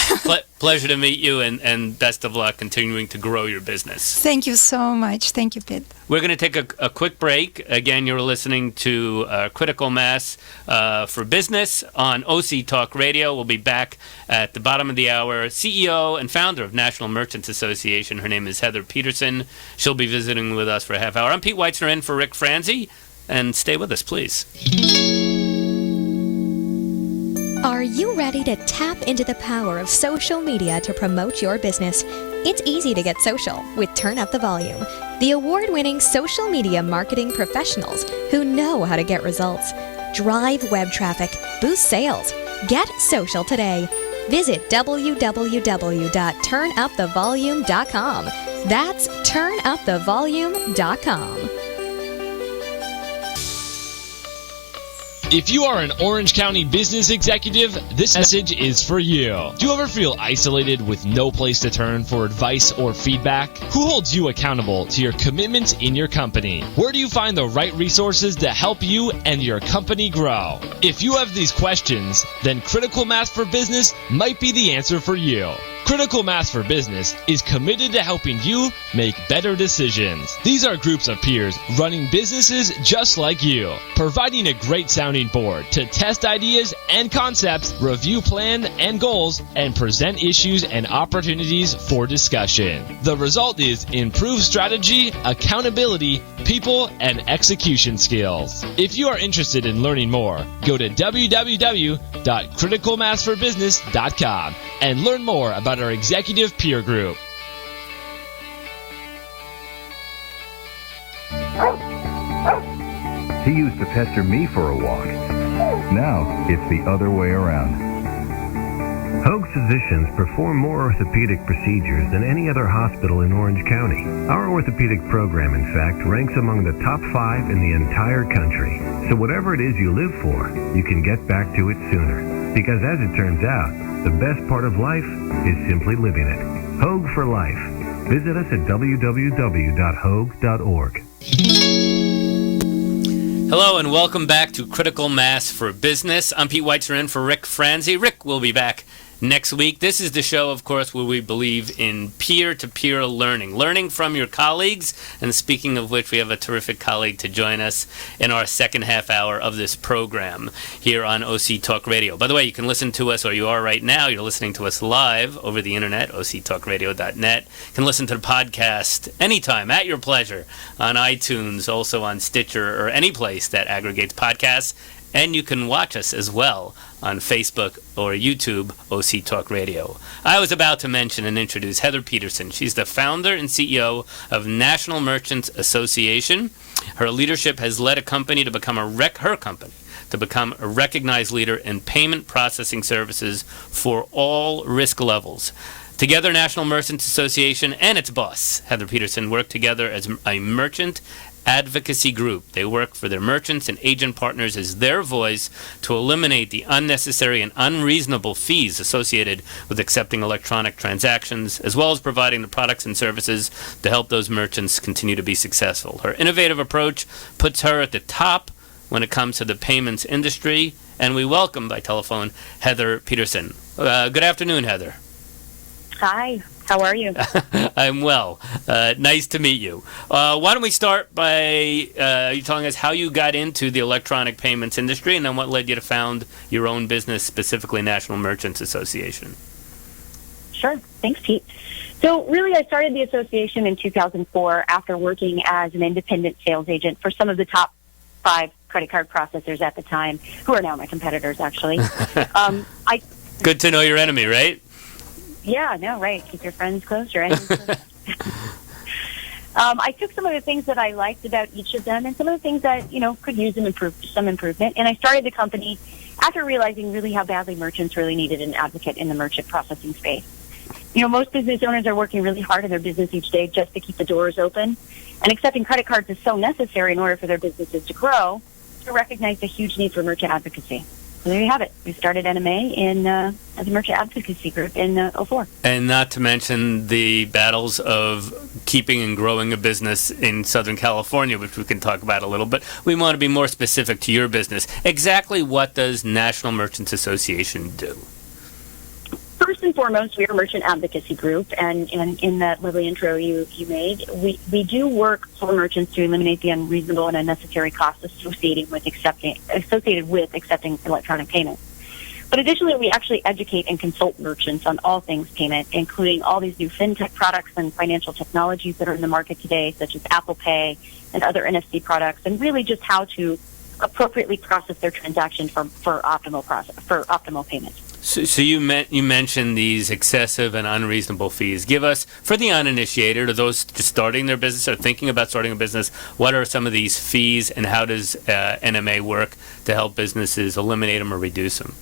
Pleasure to meet you, and best of luck continuing to grow your business. Thank you so much. Thank you, Pete. We're going to take a quick break. Again, you're listening to Critical Mass for Business on OC Talk Radio. We'll be back at the bottom of the hour. CEO and founder of National Merchants Association. Her name is Heather Peterson. She'll be visiting with us for a half hour. I'm Pete Weitzner in for Rick Franzi. And stay with us, please. Are you ready to tap into the power of social media to promote your business? It's easy to get social with Turn Up the Volume, the award-winning social media marketing professionals who know how to get results. Drive web traffic, boost sales. Get social today. Visit www.turnupthevolume.com. That's turnupthevolume.com. If you are an Orange County business executive, this message is for you. Do you ever feel isolated with no place to turn for advice or feedback? Who holds you accountable to your commitments in your company? Where do you find the right resources to help you and your company grow? If you have these questions, then Critical Mass for Business might be the answer for you. Critical Mass for Business is committed to helping you make better decisions. These are groups of peers running businesses just like you, providing a great sounding board to test ideas and concepts, review plan and goals, and present issues and opportunities for discussion. The result is improved strategy, accountability, people, and execution skills. If you are interested in learning more, go to www.criticalmassforbusiness.com and learn more about our executive peer group. He used to pester me for a walk. Now it's the other way around. Hoag Physicians perform more orthopedic procedures than any other hospital in Orange County. Our orthopedic program, in fact, ranks among the top 5 in the entire country. So whatever it is you live for, you can get back to it sooner. Because as it turns out, the best part of life is simply living it. Hoag for Life. Visit us at www.hoag.org. Hello and welcome back to Critical Mass for Business. I'm Pete Weitzer in for Rick Franzi. Rick will be back next week. This is the show, of course, where we believe in peer-to-peer learning from your colleagues. And speaking of which, we have a terrific colleague to join us in our second half hour of this program here on OC Talk Radio. By the way, you can listen to us, or you are right now, you're listening to us live over the internet, octalkradio.net. You can listen to the podcast anytime, at your pleasure, on iTunes, also on Stitcher, or any place that aggregates podcasts. And you can watch us as well on Facebook or YouTube, OC Talk Radio. I was about to mention and introduce Heather Peterson. She's the founder and CEO of National Merchants Association. Her leadership has led a company to become a recognized leader in payment processing services for all risk levels. Together, National Merchants Association and its boss, Heather Peterson, work together as a merchant advocacy group. They work for their merchants and agent partners as their voice to eliminate the unnecessary and unreasonable fees associated with accepting electronic transactions, as well as providing the products and services to help those merchants continue to be successful. Her innovative approach puts her at the top when it comes to the payments industry, and we welcome by telephone Heather Peterson. Good afternoon, Heather. Hi. How are you? I'm well. Nice to meet you. Why don't we start by you telling us how you got into the electronic payments industry, and then what led you to found your own business, specifically National Merchants Association? Sure. Thanks, Pete. So really, I started the association in 2004 after working as an independent sales agent for some of the top 5 credit card processors at the time, who are now my competitors, actually. Good to know your enemy, right? Yeah, no, right. Keep your friends close, your enemies close. I took some of the things that I liked about each of them and some of the things that, could use some improvement. And I started the company after realizing really how badly merchants really needed an advocate in the merchant processing space. Most business owners are working really hard in their business each day just to keep the doors open. And accepting credit cards is so necessary in order for their businesses to grow, to recognize the huge need for merchant advocacy. So there you have it. We started NMA as a merchant advocacy group in 2004. And not to mention the battles of keeping and growing a business in Southern California, which we can talk about a little, but we want to be more specific to your business. Exactly what does National Merchants Association do? First and foremost, we are a merchant advocacy group, and in that lovely intro you made, we do work for merchants to eliminate the unreasonable and unnecessary costs associated with accepting electronic payments. But additionally, we actually educate and consult merchants on all things payment, including all these new fintech products and financial technologies that are in the market today, such as Apple Pay and other NFC products, and really just how to appropriately process their transaction for optimal payments. So you mentioned these excessive and unreasonable fees. Give us, for the uninitiated or those just starting their business or thinking about starting a business, what are some of these fees and how does NMA work to help businesses eliminate them or reduce them?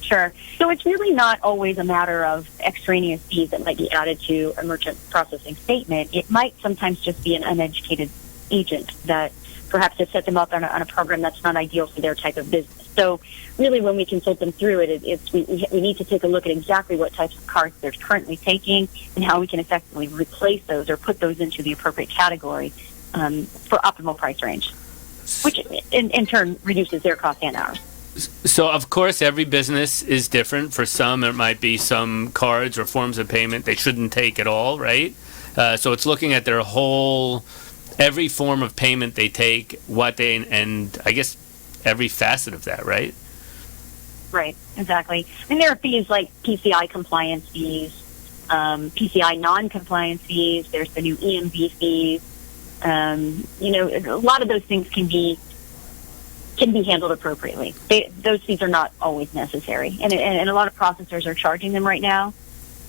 Sure. So it's really not always a matter of extraneous fees that might be added to a merchant processing statement. It might sometimes just be an uneducated agent that perhaps have set them up on a program that's not ideal for their type of business. So really when we consult them through it, we need to take a look at exactly what types of cards they're currently taking and how we can effectively replace those or put those into the appropriate category for optimal price range, which in turn reduces their cost and ours. So, of course, every business is different. For some, there might be some cards or forms of payment they shouldn't take at all, right? So it's looking at their every form of payment they take, and I guess every facet of that, right? Right, exactly. And there are fees like PCI compliance fees, PCI non-compliance fees. There's the new EMV fees. A lot of those things can be handled appropriately. Those fees are not always necessary, and a lot of processors are charging them right now,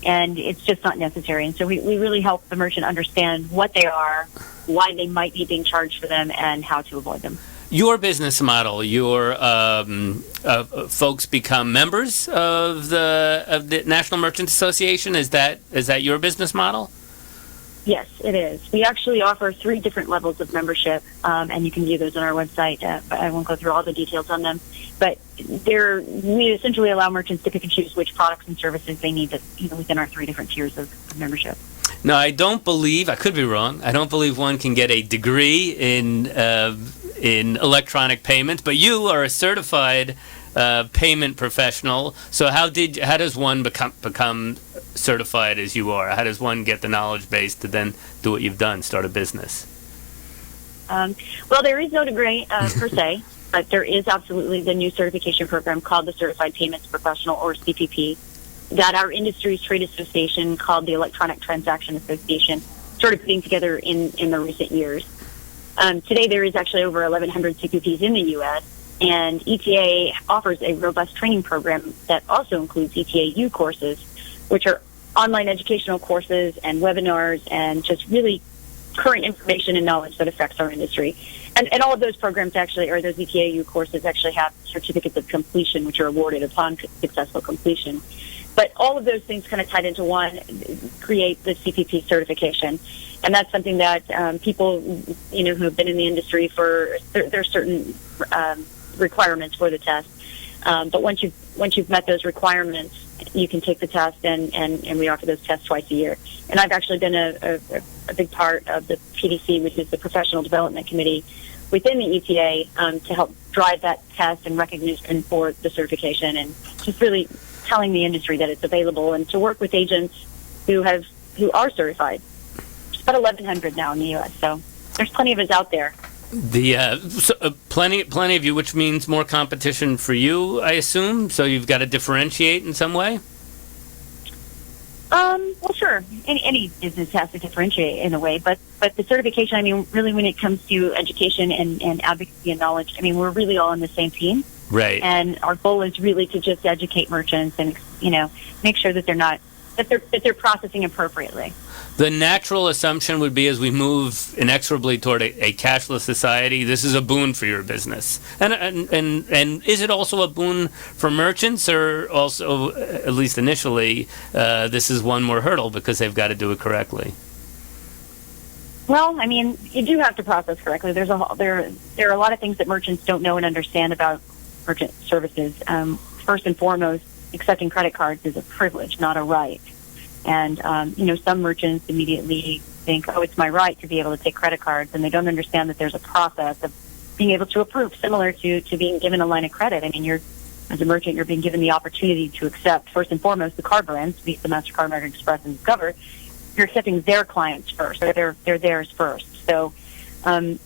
and it's just not necessary. And so we really help the merchant understand what they are, why they might be being charged for them, and how to avoid them. Your business model, your folks become members of the National Merchants Association. Is that your business model? Yes, it is. We actually offer 3 different levels of membership, and you can view those on our website. I won't go through all the details on them, but we essentially allow merchants to pick and choose which products and services they need within our 3 different tiers of membership. Now, I could be wrong, I don't believe one can get a degree in electronic payments, but you are a certified payment professional. So how does one become certified as you are? How does one get the knowledge base to then do what you've done, start a business? Well, there is no degree per se, but there is absolutely the new certification program called the Certified Payments Professional, or CPP, that our industry's trade association called the Electronic Transaction Association started putting together in the recent years. Today there is actually over 1,100 CPPs in the U.S., and ETA offers a robust training program that also includes ETAU courses, which are online educational courses and webinars and just really current information and knowledge that affects our industry. And all of those programs actually, or those ETAU courses actually have certificates of completion, which are awarded upon successful completion. But all of those things kind of tied into one create the CPP certification. And that's something that people, who have been in the industry there's certain requirements for the test. But once you've met those requirements, you can take the test, and we offer those tests twice a year. And I've actually been a big part of the PDC, which is the Professional Development Committee within the ETA, to help drive that test and recognition for the certification, and just really telling the industry that it's available, and to work with agents who are certified. There's about 1,100 now in the U.S., so there's plenty of us out there. Plenty of you, which means more competition for you, I assume. So you've got to differentiate in some way. Well, sure. Any business has to differentiate in a way, but the certification, really when it comes to education and advocacy and knowledge, we're really all on the same team. Right. And our goal is really to just educate merchants and, make sure that they're processing appropriately. The natural assumption would be, as we move inexorably toward a cashless society, this is a boon for your business. And is it also a boon for merchants, or also, at least initially, this is one more hurdle because they've got to do it correctly? Well, you do have to process correctly. There are a lot of things that merchants don't know and understand about merchant services. First and foremost, accepting credit cards is a privilege, not a right. And, some merchants immediately think, it's my right to be able to take credit cards, and they don't understand that there's a process of being able to approve, similar to being given a line of credit. As a merchant, you're being given the opportunity to accept, first and foremost, the card brands, Visa, MasterCard, American Express, and Discover. You're accepting their clients first, or they're theirs first. So, it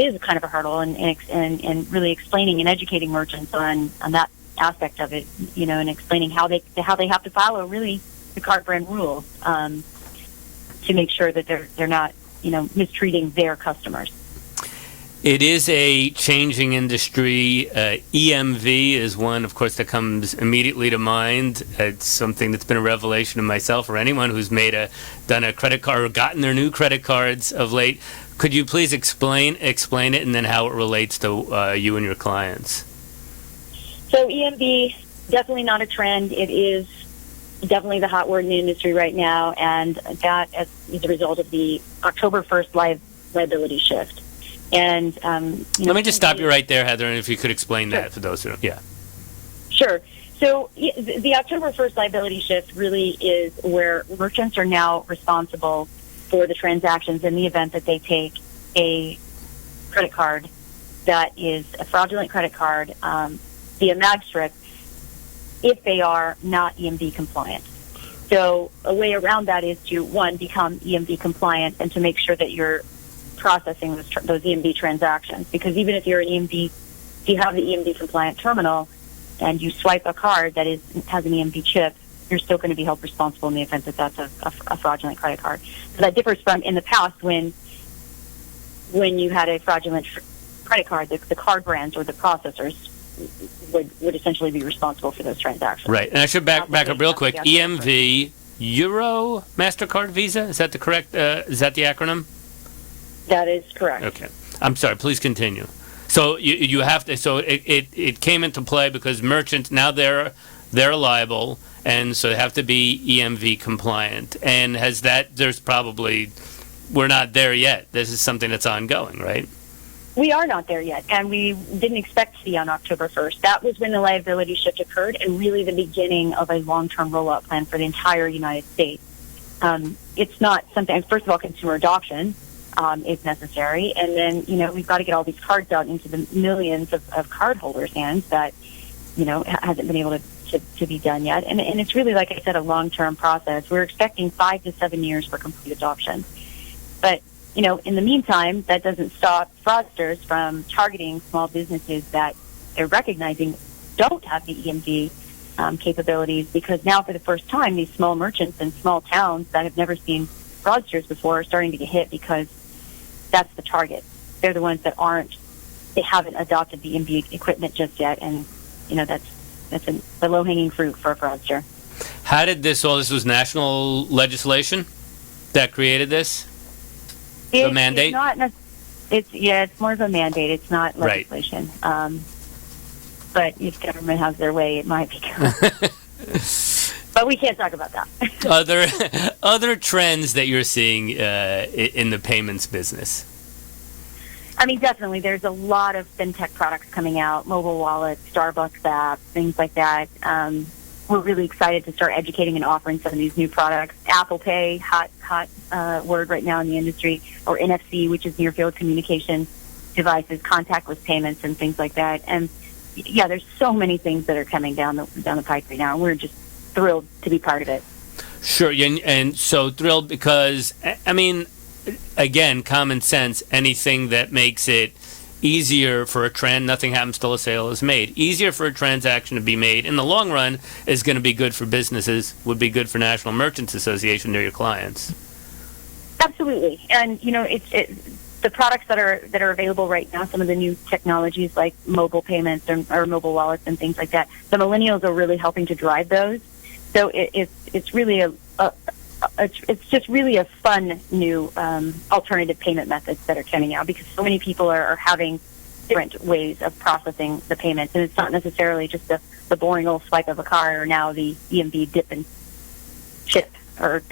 is kind of a hurdle, and really explaining and educating merchants on that aspect of it, and explaining how they have to follow really the card brand rules to make sure that they're not mistreating their customers. It is a changing industry. EMV is one, of course, that comes immediately to mind. It's something that's been a revelation to myself or anyone who's done a credit card or gotten their new credit cards of late. Could you please explain it, and then how it relates to you and your clients? So EMV, definitely not a trend. It is definitely the hot word in the industry right now, and that is a result of the October 1st liability shift. And let me just stop you right there, Heather, and if you could explain that for those who Sure. So the October 1st liability shift really is where merchants are now responsible for the transactions in the event that they take a credit card that is a fraudulent credit card via magstrip if they are not EMV compliant. So a way around that is to, one, become EMV compliant and to make sure that you're processing those EMV transactions. Because even if you're an EMV, if you have the EMV compliant terminal and you swipe a card that has an EMV chip, you're still going to be held responsible in the event that that's a fraudulent credit card. So that differs from in the past when you had a fraudulent credit card, the card brands or the processors would essentially be responsible for those transactions. Right. And I should back up real quick. EMV, Euro, MasterCard, Visa? Is that the correct, is that the acronym? That is correct. Okay. I'm sorry. Please continue. So you have to, so it came into play because merchants, now they're liable, and so they have to be EMV compliant. And there's probably, we're not there yet. This is something that's ongoing, right? We are not there yet, and we didn't expect to be on October 1st. That was when the liability shift occurred and really the beginning of a long-term rollout plan for the entire United States. It's not something, first of all, consumer adoption is necessary, and then, we've got to get all these cards out into the millions of cardholders' hands that, hasn't been able to be done yet. And it's really, like I said, a long-term process. We're expecting 5 to 7 years for complete adoption. But in the meantime, that doesn't stop fraudsters from targeting small businesses that they're recognizing don't have the EMV capabilities, because now for the first time, these small merchants in small towns that have never seen fraudsters before are starting to get hit because that's the target. They're the ones that they haven't adopted the EMV equipment just yet, and that's the low-hanging fruit for a fraudster. How did this was national legislation that created this? The mandate? It's more of a mandate. It's not legislation. Right. But if government has their way, it might become. But we can't talk about that. Other trends that you're seeing in the payments business? I mean, definitely. There's a lot of fintech products coming out, mobile wallets, Starbucks apps, things like that. We're really excited to start educating and offering some of these new products. Apple Pay, hot word right now in the industry, or NFC, which is near-field communication devices, contactless payments, and things like that. And yeah, there's so many things that are coming down the pipe right now. We're just thrilled to be part of it. Sure, and so thrilled because, I mean, again, common sense, anything that makes it easier for nothing happens till a sale is made. Easier for a transaction to be made in the long run is going to be good for businesses, would be good for National Merchants Association, they're your clients. Absolutely. And, the products that are available right now, some of the new technologies like mobile payments or mobile wallets and things like that, the millennials are really helping to drive those. So it's really it's just really a fun new alternative payment methods that are coming out, because so many people are having different ways of processing the payments, and it's not necessarily just the boring old swipe of a card, or now the EMV dip and chip, or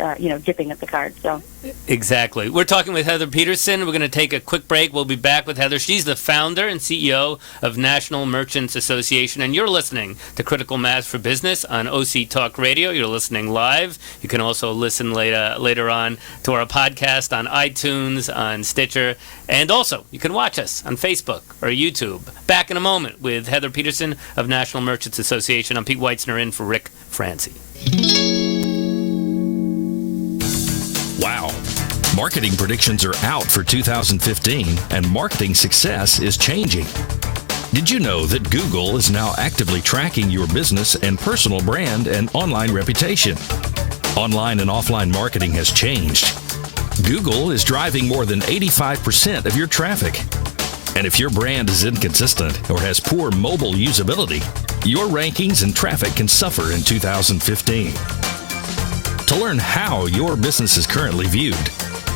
dipping of the card. So exactly. We're talking with Heather Peterson. We're going to take a quick break. We'll be back with Heather. She's the founder and CEO of National Merchants Association, and you're listening to Critical Mass for Business on OC Talk Radio. You're listening live. You can also listen later on to our podcast on iTunes, on Stitcher, and also you can watch us on Facebook or YouTube. Back in a moment with Heather Peterson of National Merchants Association. I'm Pete Weitzner in for Rick Francie. Wow. Marketing predictions are out for 2015, and marketing success is changing. Did you know that Google is now actively tracking your business and personal brand and online reputation? Online and offline marketing has changed. Google is driving more than 85% of your traffic. And if your brand is inconsistent or has poor mobile usability, your rankings and traffic can suffer in 2015. To learn how your business is currently viewed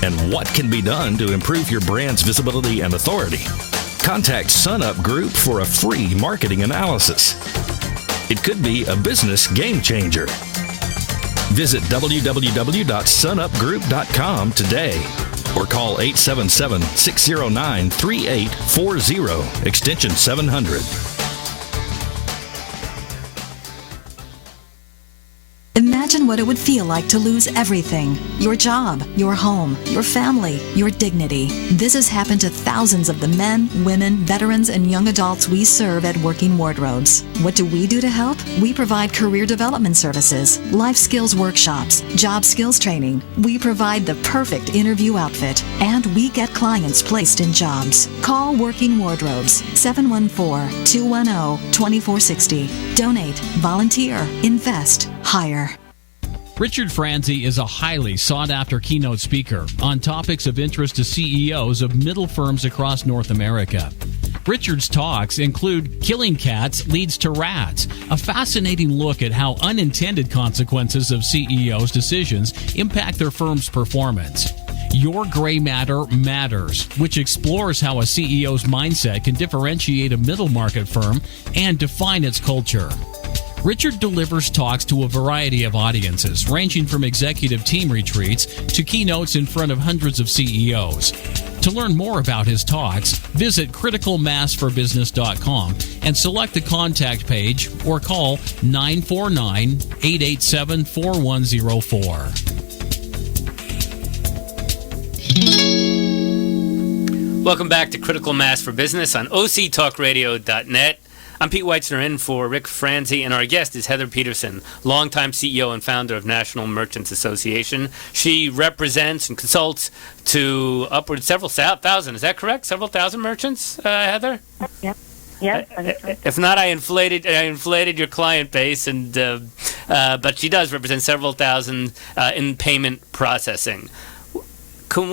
and what can be done to improve your brand's visibility and authority, contact SunUp Group for a free marketing analysis. It could be a business game changer. Visit www.sunupgroup.com today. or call 877-609-3840, extension 700. Imagine what it would feel like to lose everything. Your job, your home, your family, your dignity. This has happened to thousands of the men, women, veterans, and young adults we serve at Working Wardrobes. What do we do to help? We provide career development services, life skills workshops, job skills training. We provide the perfect interview outfit, and we get clients placed in jobs. Call Working Wardrobes, 714-210-2460. Donate, volunteer, invest, hire. Richard Franzi is a highly sought-after keynote speaker on topics of interest to CEOs of middle firms across North America. Richard's talks include Killing Cats Leads to Rats, a fascinating look at how unintended consequences of CEOs' decisions impact their firm's performance. Your Gray Matter Matters, which explores how a CEO's mindset can differentiate a middle market firm and define its culture. Richard delivers talks to a variety of audiences, ranging from executive team retreats to keynotes in front of hundreds of CEOs. To learn more about his talks, visit criticalmassforbusiness.com and select the contact page or call 949-887-4104. Welcome back to Critical Mass for Business on octalkradio.net. I'm Pete Weitzner in for Rick Franzi, and our guest is Heather Peterson, longtime CEO and founder of National Merchants Association. She represents and consults to upwards several thousand. Is that correct? Several thousand merchants, Heather? Yep. Yeah. If not, I inflated your client base, and but she does represent several thousand in payment processing.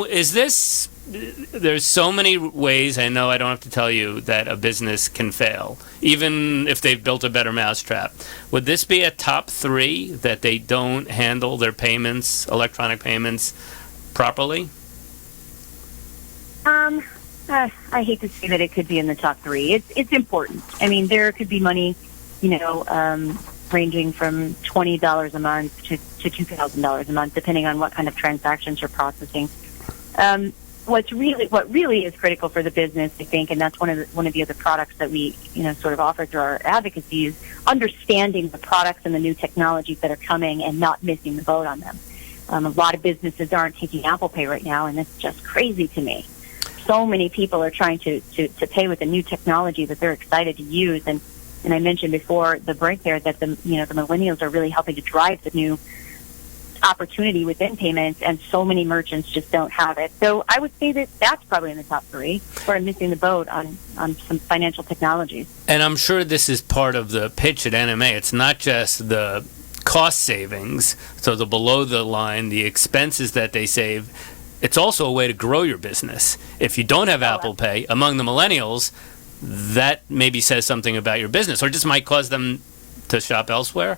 Is this? There's so many ways, I know I don't have to tell you, that a business can fail, even if they've built a better mousetrap. Would this be a top 3 that they don't handle their payments, electronic payments, properly? I hate to say that it could be in the top 3. It's important. I mean, there could be money, ranging from $20 a month to $2,000 a month, depending on what kind of transactions you're processing. What really is critical for the business, I think, and that's one of the other products that we, sort of offer through our advocacy, is understanding the products and the new technologies that are coming and not missing the boat on them. A lot of businesses aren't taking Apple Pay right now, and it's just crazy to me. So many people are trying to pay with the new technology that they're excited to use, and I mentioned before the break there that the millennials are really helping to drive the new opportunity within payments, and so many merchants just don't have it. So I would say that that's probably in the top 3 for missing the boat on some financial technologies. And I'm sure this is part of the pitch at NMA. It's not just the cost savings, so the below the line, the expenses that they save. It's also a way to grow your business. If you don't have Apple Pay among the millennials, that maybe says something about your business, or just might cause them to shop elsewhere.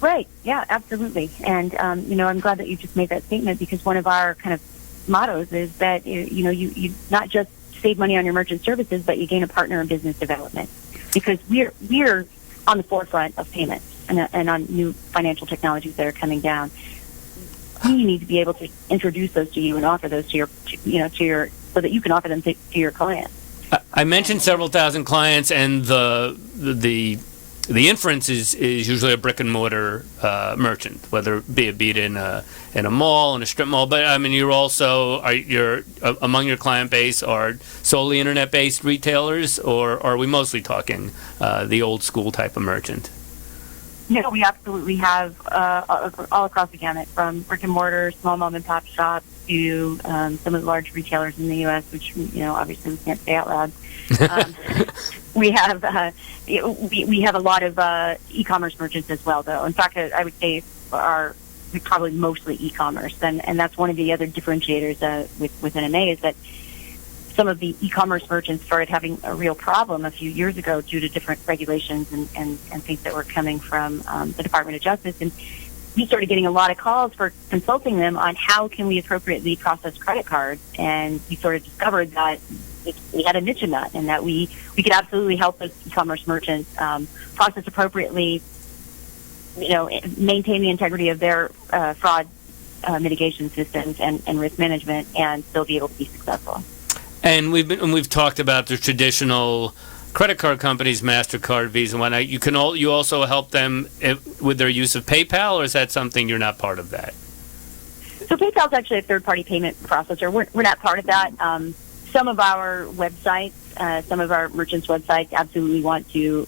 Right. Yeah, absolutely. And, I'm glad that you just made that statement, because one of our kind of mottos is that, you not just save money on your merchant services, but you gain a partner in business development, because we're on the forefront of payments and on new financial technologies that are coming down. We need to be able to introduce those to you and offer those to your so that you can offer them to your clients. I mentioned several thousand clients, and the inference is usually a brick and mortar merchant, whether it be in a mall, in a strip mall. But I mean, you're also among your client base are solely internet based retailers, or are we mostly talking the old school type of merchant? No, we absolutely have all across the gamut, from brick and mortar, small mom and pop shops, to some of the large retailers in the U.S., which obviously we can't say out loud. We have a lot of e-commerce merchants as well, though. In fact, I would say we're probably mostly e-commerce, and that's one of the other differentiators with NMA, is that some of the e-commerce merchants started having a real problem a few years ago due to different regulations and things that were coming from the Department of Justice. And we started getting a lot of calls for consulting them on how can we appropriately process credit cards. And we sort of discovered that we had a niche in that, and that we could absolutely help those e-commerce merchants process appropriately, maintain the integrity of their fraud mitigation systems and risk management and still be able to be successful. And we've talked about the traditional credit card companies, MasterCard, Visa, and whatnot. You also help them with their use of PayPal, or is that something you're not part of that? So PayPal is actually a third-party payment processor. We're not part of that. Some of our websites, some of our merchants' websites, absolutely want to,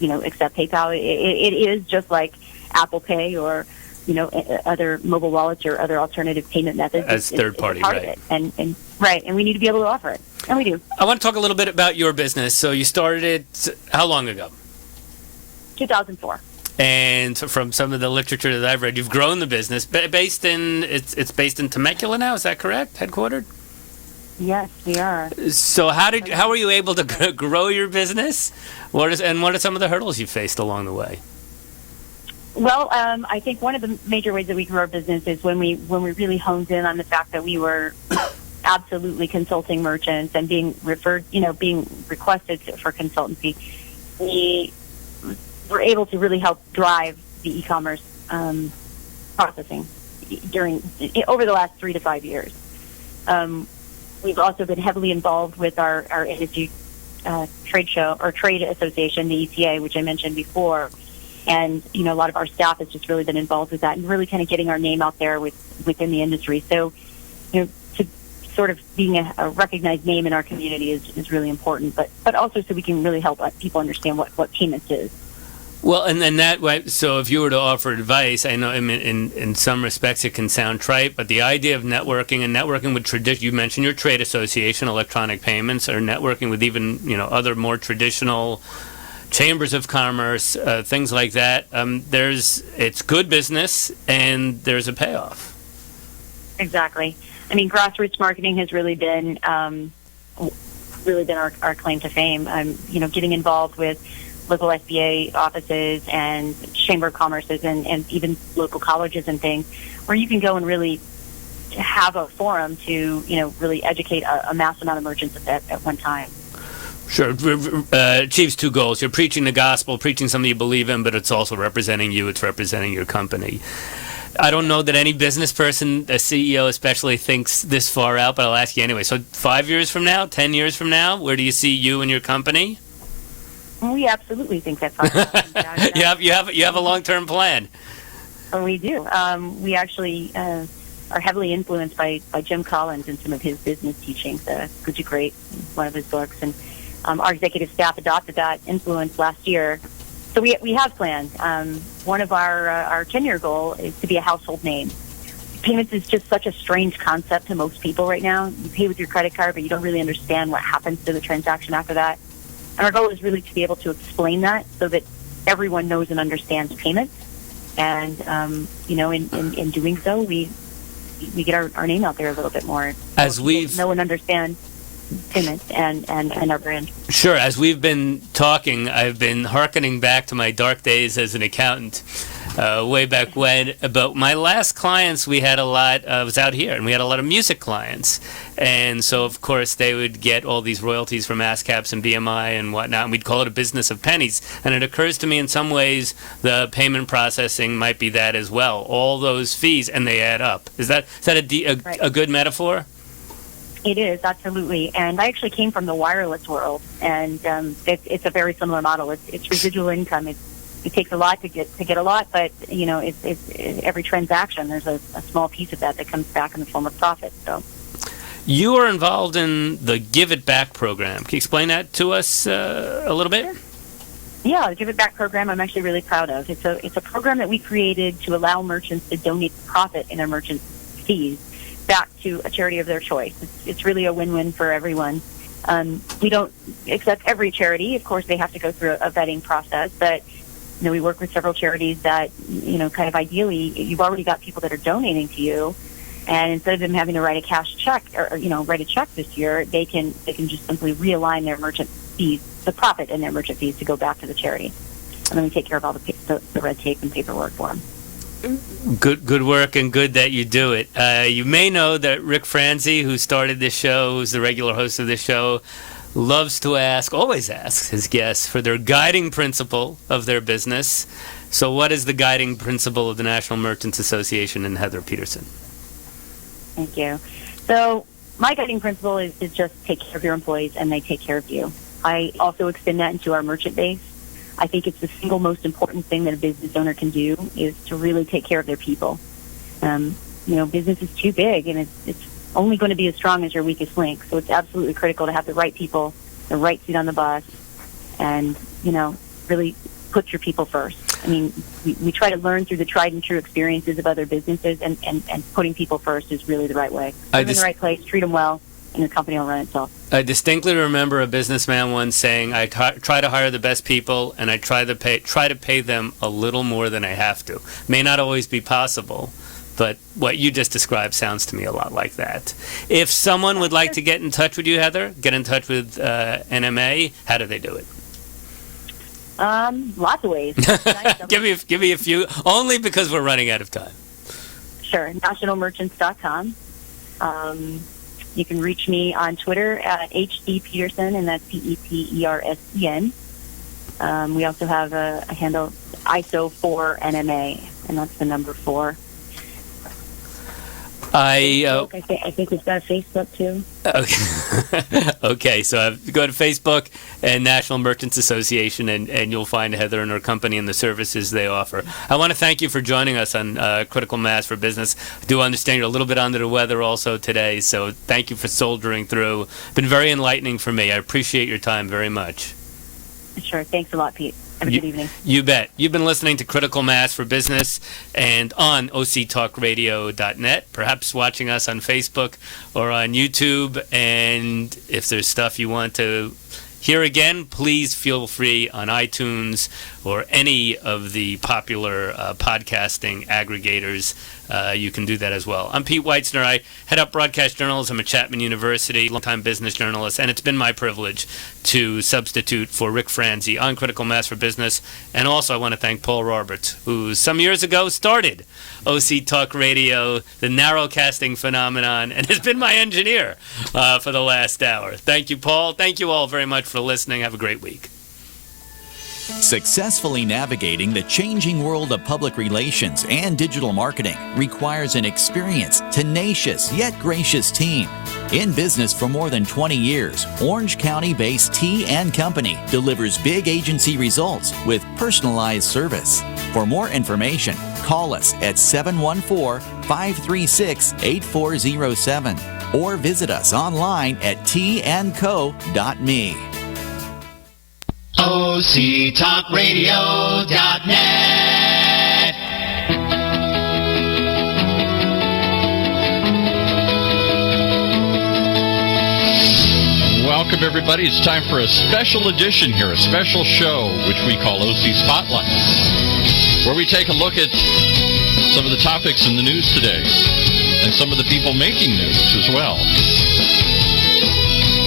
accept PayPal. It is just like Apple Pay or other mobile wallets or other alternative payment methods. As third-party, right? And we need to be able to offer it, and we do. I want to talk a little bit about your business. So you started it how long ago? 2004. And from some of the literature that I've read, you've grown the business. It's based in Temecula now. Is that correct? Headquartered? Yes, we are. So how were you able to grow your business? What are some of the hurdles you faced along the way? Well, I think one of the major ways that we grew our business is when we really honed in on the fact that we were absolutely consulting merchants and being requested for consultancy. We were able to really help drive the e-commerce processing over the last 3 to 5 years. We've also been heavily involved with our industry trade show or trade association, the ECA, which I mentioned before. And, a lot of our staff has just really been involved with that and really kind of getting our name out there within the industry. So, to sort of being a recognized name in our community is really important, but also so we can really help people understand what payments is. Well, and then that way, so if you were to offer advice, I know in some respects it can sound trite, but the idea of networking with you mentioned your trade association, electronic payments, or networking with even, other more traditional chambers of commerce, things like that. It's good business and there's a payoff. Exactly. I mean, grassroots marketing has really been our claim to fame. Getting involved with local SBA offices and Chamber of Commerce's and even local colleges and things, where you can go and really have a forum to, really educate a mass amount of merchants at one time. Sure. Achieves two goals. You're preaching the gospel, preaching something you believe in, but it's also representing you. It's representing your company. I don't know that any business person, a CEO especially, thinks this far out, but I'll ask you anyway. So 5 years from now, 10 years from now, where do you see you and your company? We absolutely think that far out. You have a long-term plan. Oh, we do. We actually are heavily influenced by Jim Collins and some of his business teachings. Good to Great, one of his books, and our executive staff adopted that influence last year. So we have plans. One of our 10-year goal is to be a household name. Payments is just such a strange concept to most people right now. You pay with your credit card, but you don't really understand what happens to the transaction after that. And our goal is really to be able to explain that so that everyone knows and understands payments. And, in doing so, we get our name out there a little bit more. No one understands payments and our brand. Sure. As we've been talking, I've been hearkening back to my dark days as an accountant. Way back when, but my last clients we had a lot was out here, and we had a lot of music clients, and so of course they would get all these royalties from ASCAPs and BMI and whatnot, and we'd call it a business of pennies. And it occurs to me in some ways the payment processing might be that as well. All those fees, and they add up. Is that a good metaphor? It is, absolutely. And I actually came from the wireless world, and it's a very similar model. It's residual income. It takes a lot to get a lot, but it's every transaction there's a small piece of that comes back in the form of profit. So, you are involved in the Give It Back program. Can you explain that to us a little bit? Yeah, the Give It Back program I'm actually really proud of. It's a program that we created to allow merchants to donate the profit in their merchant fees back to a charity of their choice. It's really a win-win for everyone. We don't accept every charity. Of course, they have to go through a vetting process, but we work with several charities that, kind of ideally, you've already got people that are donating to you, and instead of them having to write a cash check or write a check this year, they can just simply realign their merchant fees, the profit in their merchant fees, to go back to the charity, and then we take care of all the red tape and paperwork for them. Good work, and good that you do it. You may know that Rick Franzi, who started this show, who's the regular host of this show, always asks his guests for their guiding principle of their business. So what is the guiding principle of the National Merchants Association and Heather Peterson? Thank you. So my guiding principle is just take care of your employees and they take care of you. I also extend that into our merchant base. I think it's the single most important thing that a business owner can do is to really take care of their people. Business is too big, and it's only going to be as strong as your weakest link. So it's absolutely critical to have the right people, the right seat on the bus, and, really put your people first. I mean, we try to learn through the tried and true experiences of other businesses, and putting people first is really the right way. Put them in the right place, treat them well, and your company will run itself. I distinctly remember a businessman once saying, I try to hire the best people, and I try to pay them a little more than I have to. May not always be possible, but what you just described sounds to me a lot like that. If someone would like to get in touch with you, Heather, get in touch with NMA, how do they do it? Lots of ways. Give me a few, only because we're running out of time. Sure. Nationalmerchants.com. You can reach me on Twitter at HD Peterson, and that's PETERSEN. We also have a handle, ISO4NMA, and that's the number 4. I think we've got a Facebook, too. Okay, so go to Facebook and National Merchants Association, and you'll find Heather and her company and the services they offer. I want to thank you for joining us on Critical Mass for Business. I do understand you're a little bit under the weather also today, so thank you for soldiering through. Been very enlightening for me. I appreciate your time very much. Sure. Thanks a lot, Pete. Have a good evening. You bet. You've been listening to Critical Mass for Business and on octalkradio.net, perhaps watching us on Facebook or on YouTube. And if there's stuff you want to hear again, please feel free on iTunes or any of the popular podcasting aggregators. You can do that as well. I'm Pete Weitzner. I head up broadcast journalism at Chapman University, longtime business journalist, and it's been my privilege to substitute for Rick Franzi on Critical Mass for Business. And also I want to thank Paul Roberts, who some years ago started OC Talk Radio, the narrowcasting phenomenon, and has been my engineer for the last hour. Thank you, Paul. Thank you all very much for listening. Have a great week. Successfully navigating the changing world of public relations and digital marketing requires an experienced, tenacious, yet gracious team. In business for more than 20 years, Orange County-based T & Company delivers big agency results with personalized service. For more information, call us at 714-536-8407 or visit us online at tandco.me. OCTalkRadio.net. Welcome, everybody. It's time for a special edition here, a special show, which we call OC Spotlight, where we take a look at some of the topics in the news today and some of the people making news as well.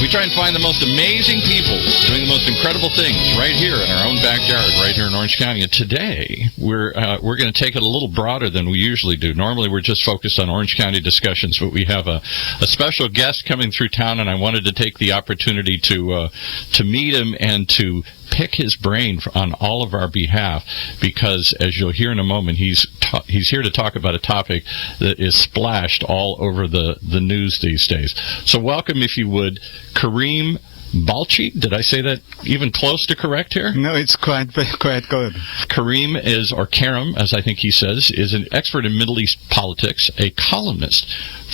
We try and find the most amazing people doing the most incredible things right here in our own backyard, right here in Orange County. And today, we're going to take it a little broader than we usually do. Normally, we're just focused on Orange County discussions, but we have a special guest coming through town, and I wanted to take the opportunity to meet him and to pick his brain on all of our behalf, because as you'll hear in a moment, he's here to talk about a topic that is splashed all over the news these days. So welcome, if you would, Kareem Balchi. Did I say that even close to correct here? No, it's quite good. Kareem is, or Karim, as I think he says, is an expert in Middle East politics, a columnist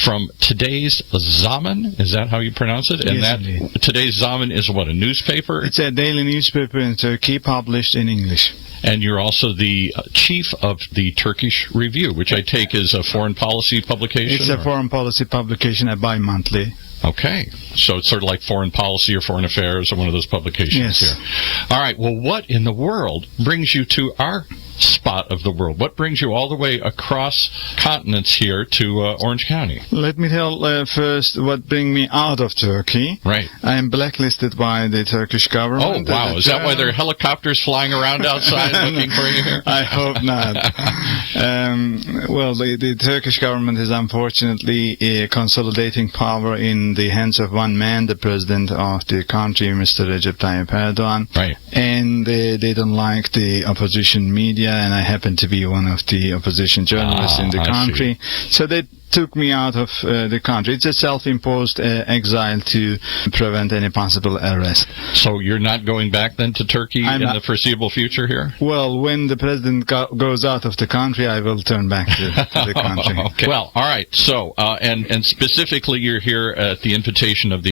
from Today's Zaman. Is that how you pronounce it? And yes, that Today's Zaman is what, a newspaper? It's a daily newspaper in Turkey, published in English. And you're also the chief of the Turkish Review, which I take is a foreign policy publication? It's a foreign policy publication, a bi-monthly. Okay. So it's sort of like Foreign Policy or Foreign Affairs or one of those publications here. All right. Well, what in the world brings you to our spot of the world? What brings you all the way across continents here to Orange County? Let me tell first what brings me out of Turkey. Right. I am blacklisted by the Turkish government. Oh, wow. Is that why there are helicopters flying around outside looking for you here? I hope not. Well, the Turkish government is unfortunately a consolidating power in the hands of one man, the president of the country, Mr. Recep Tayyip Erdogan. Right. And they don't like the opposition media, and I happen to be one of the opposition journalists in the country. So they took me out of the country. It's a self-imposed exile to prevent any possible arrest. So you're not going back then to Turkey in the foreseeable future here? Well, when the president goes out of the country, I will turn back to the country. Okay. Well, all right. So, and specifically, you're here at the invitation of the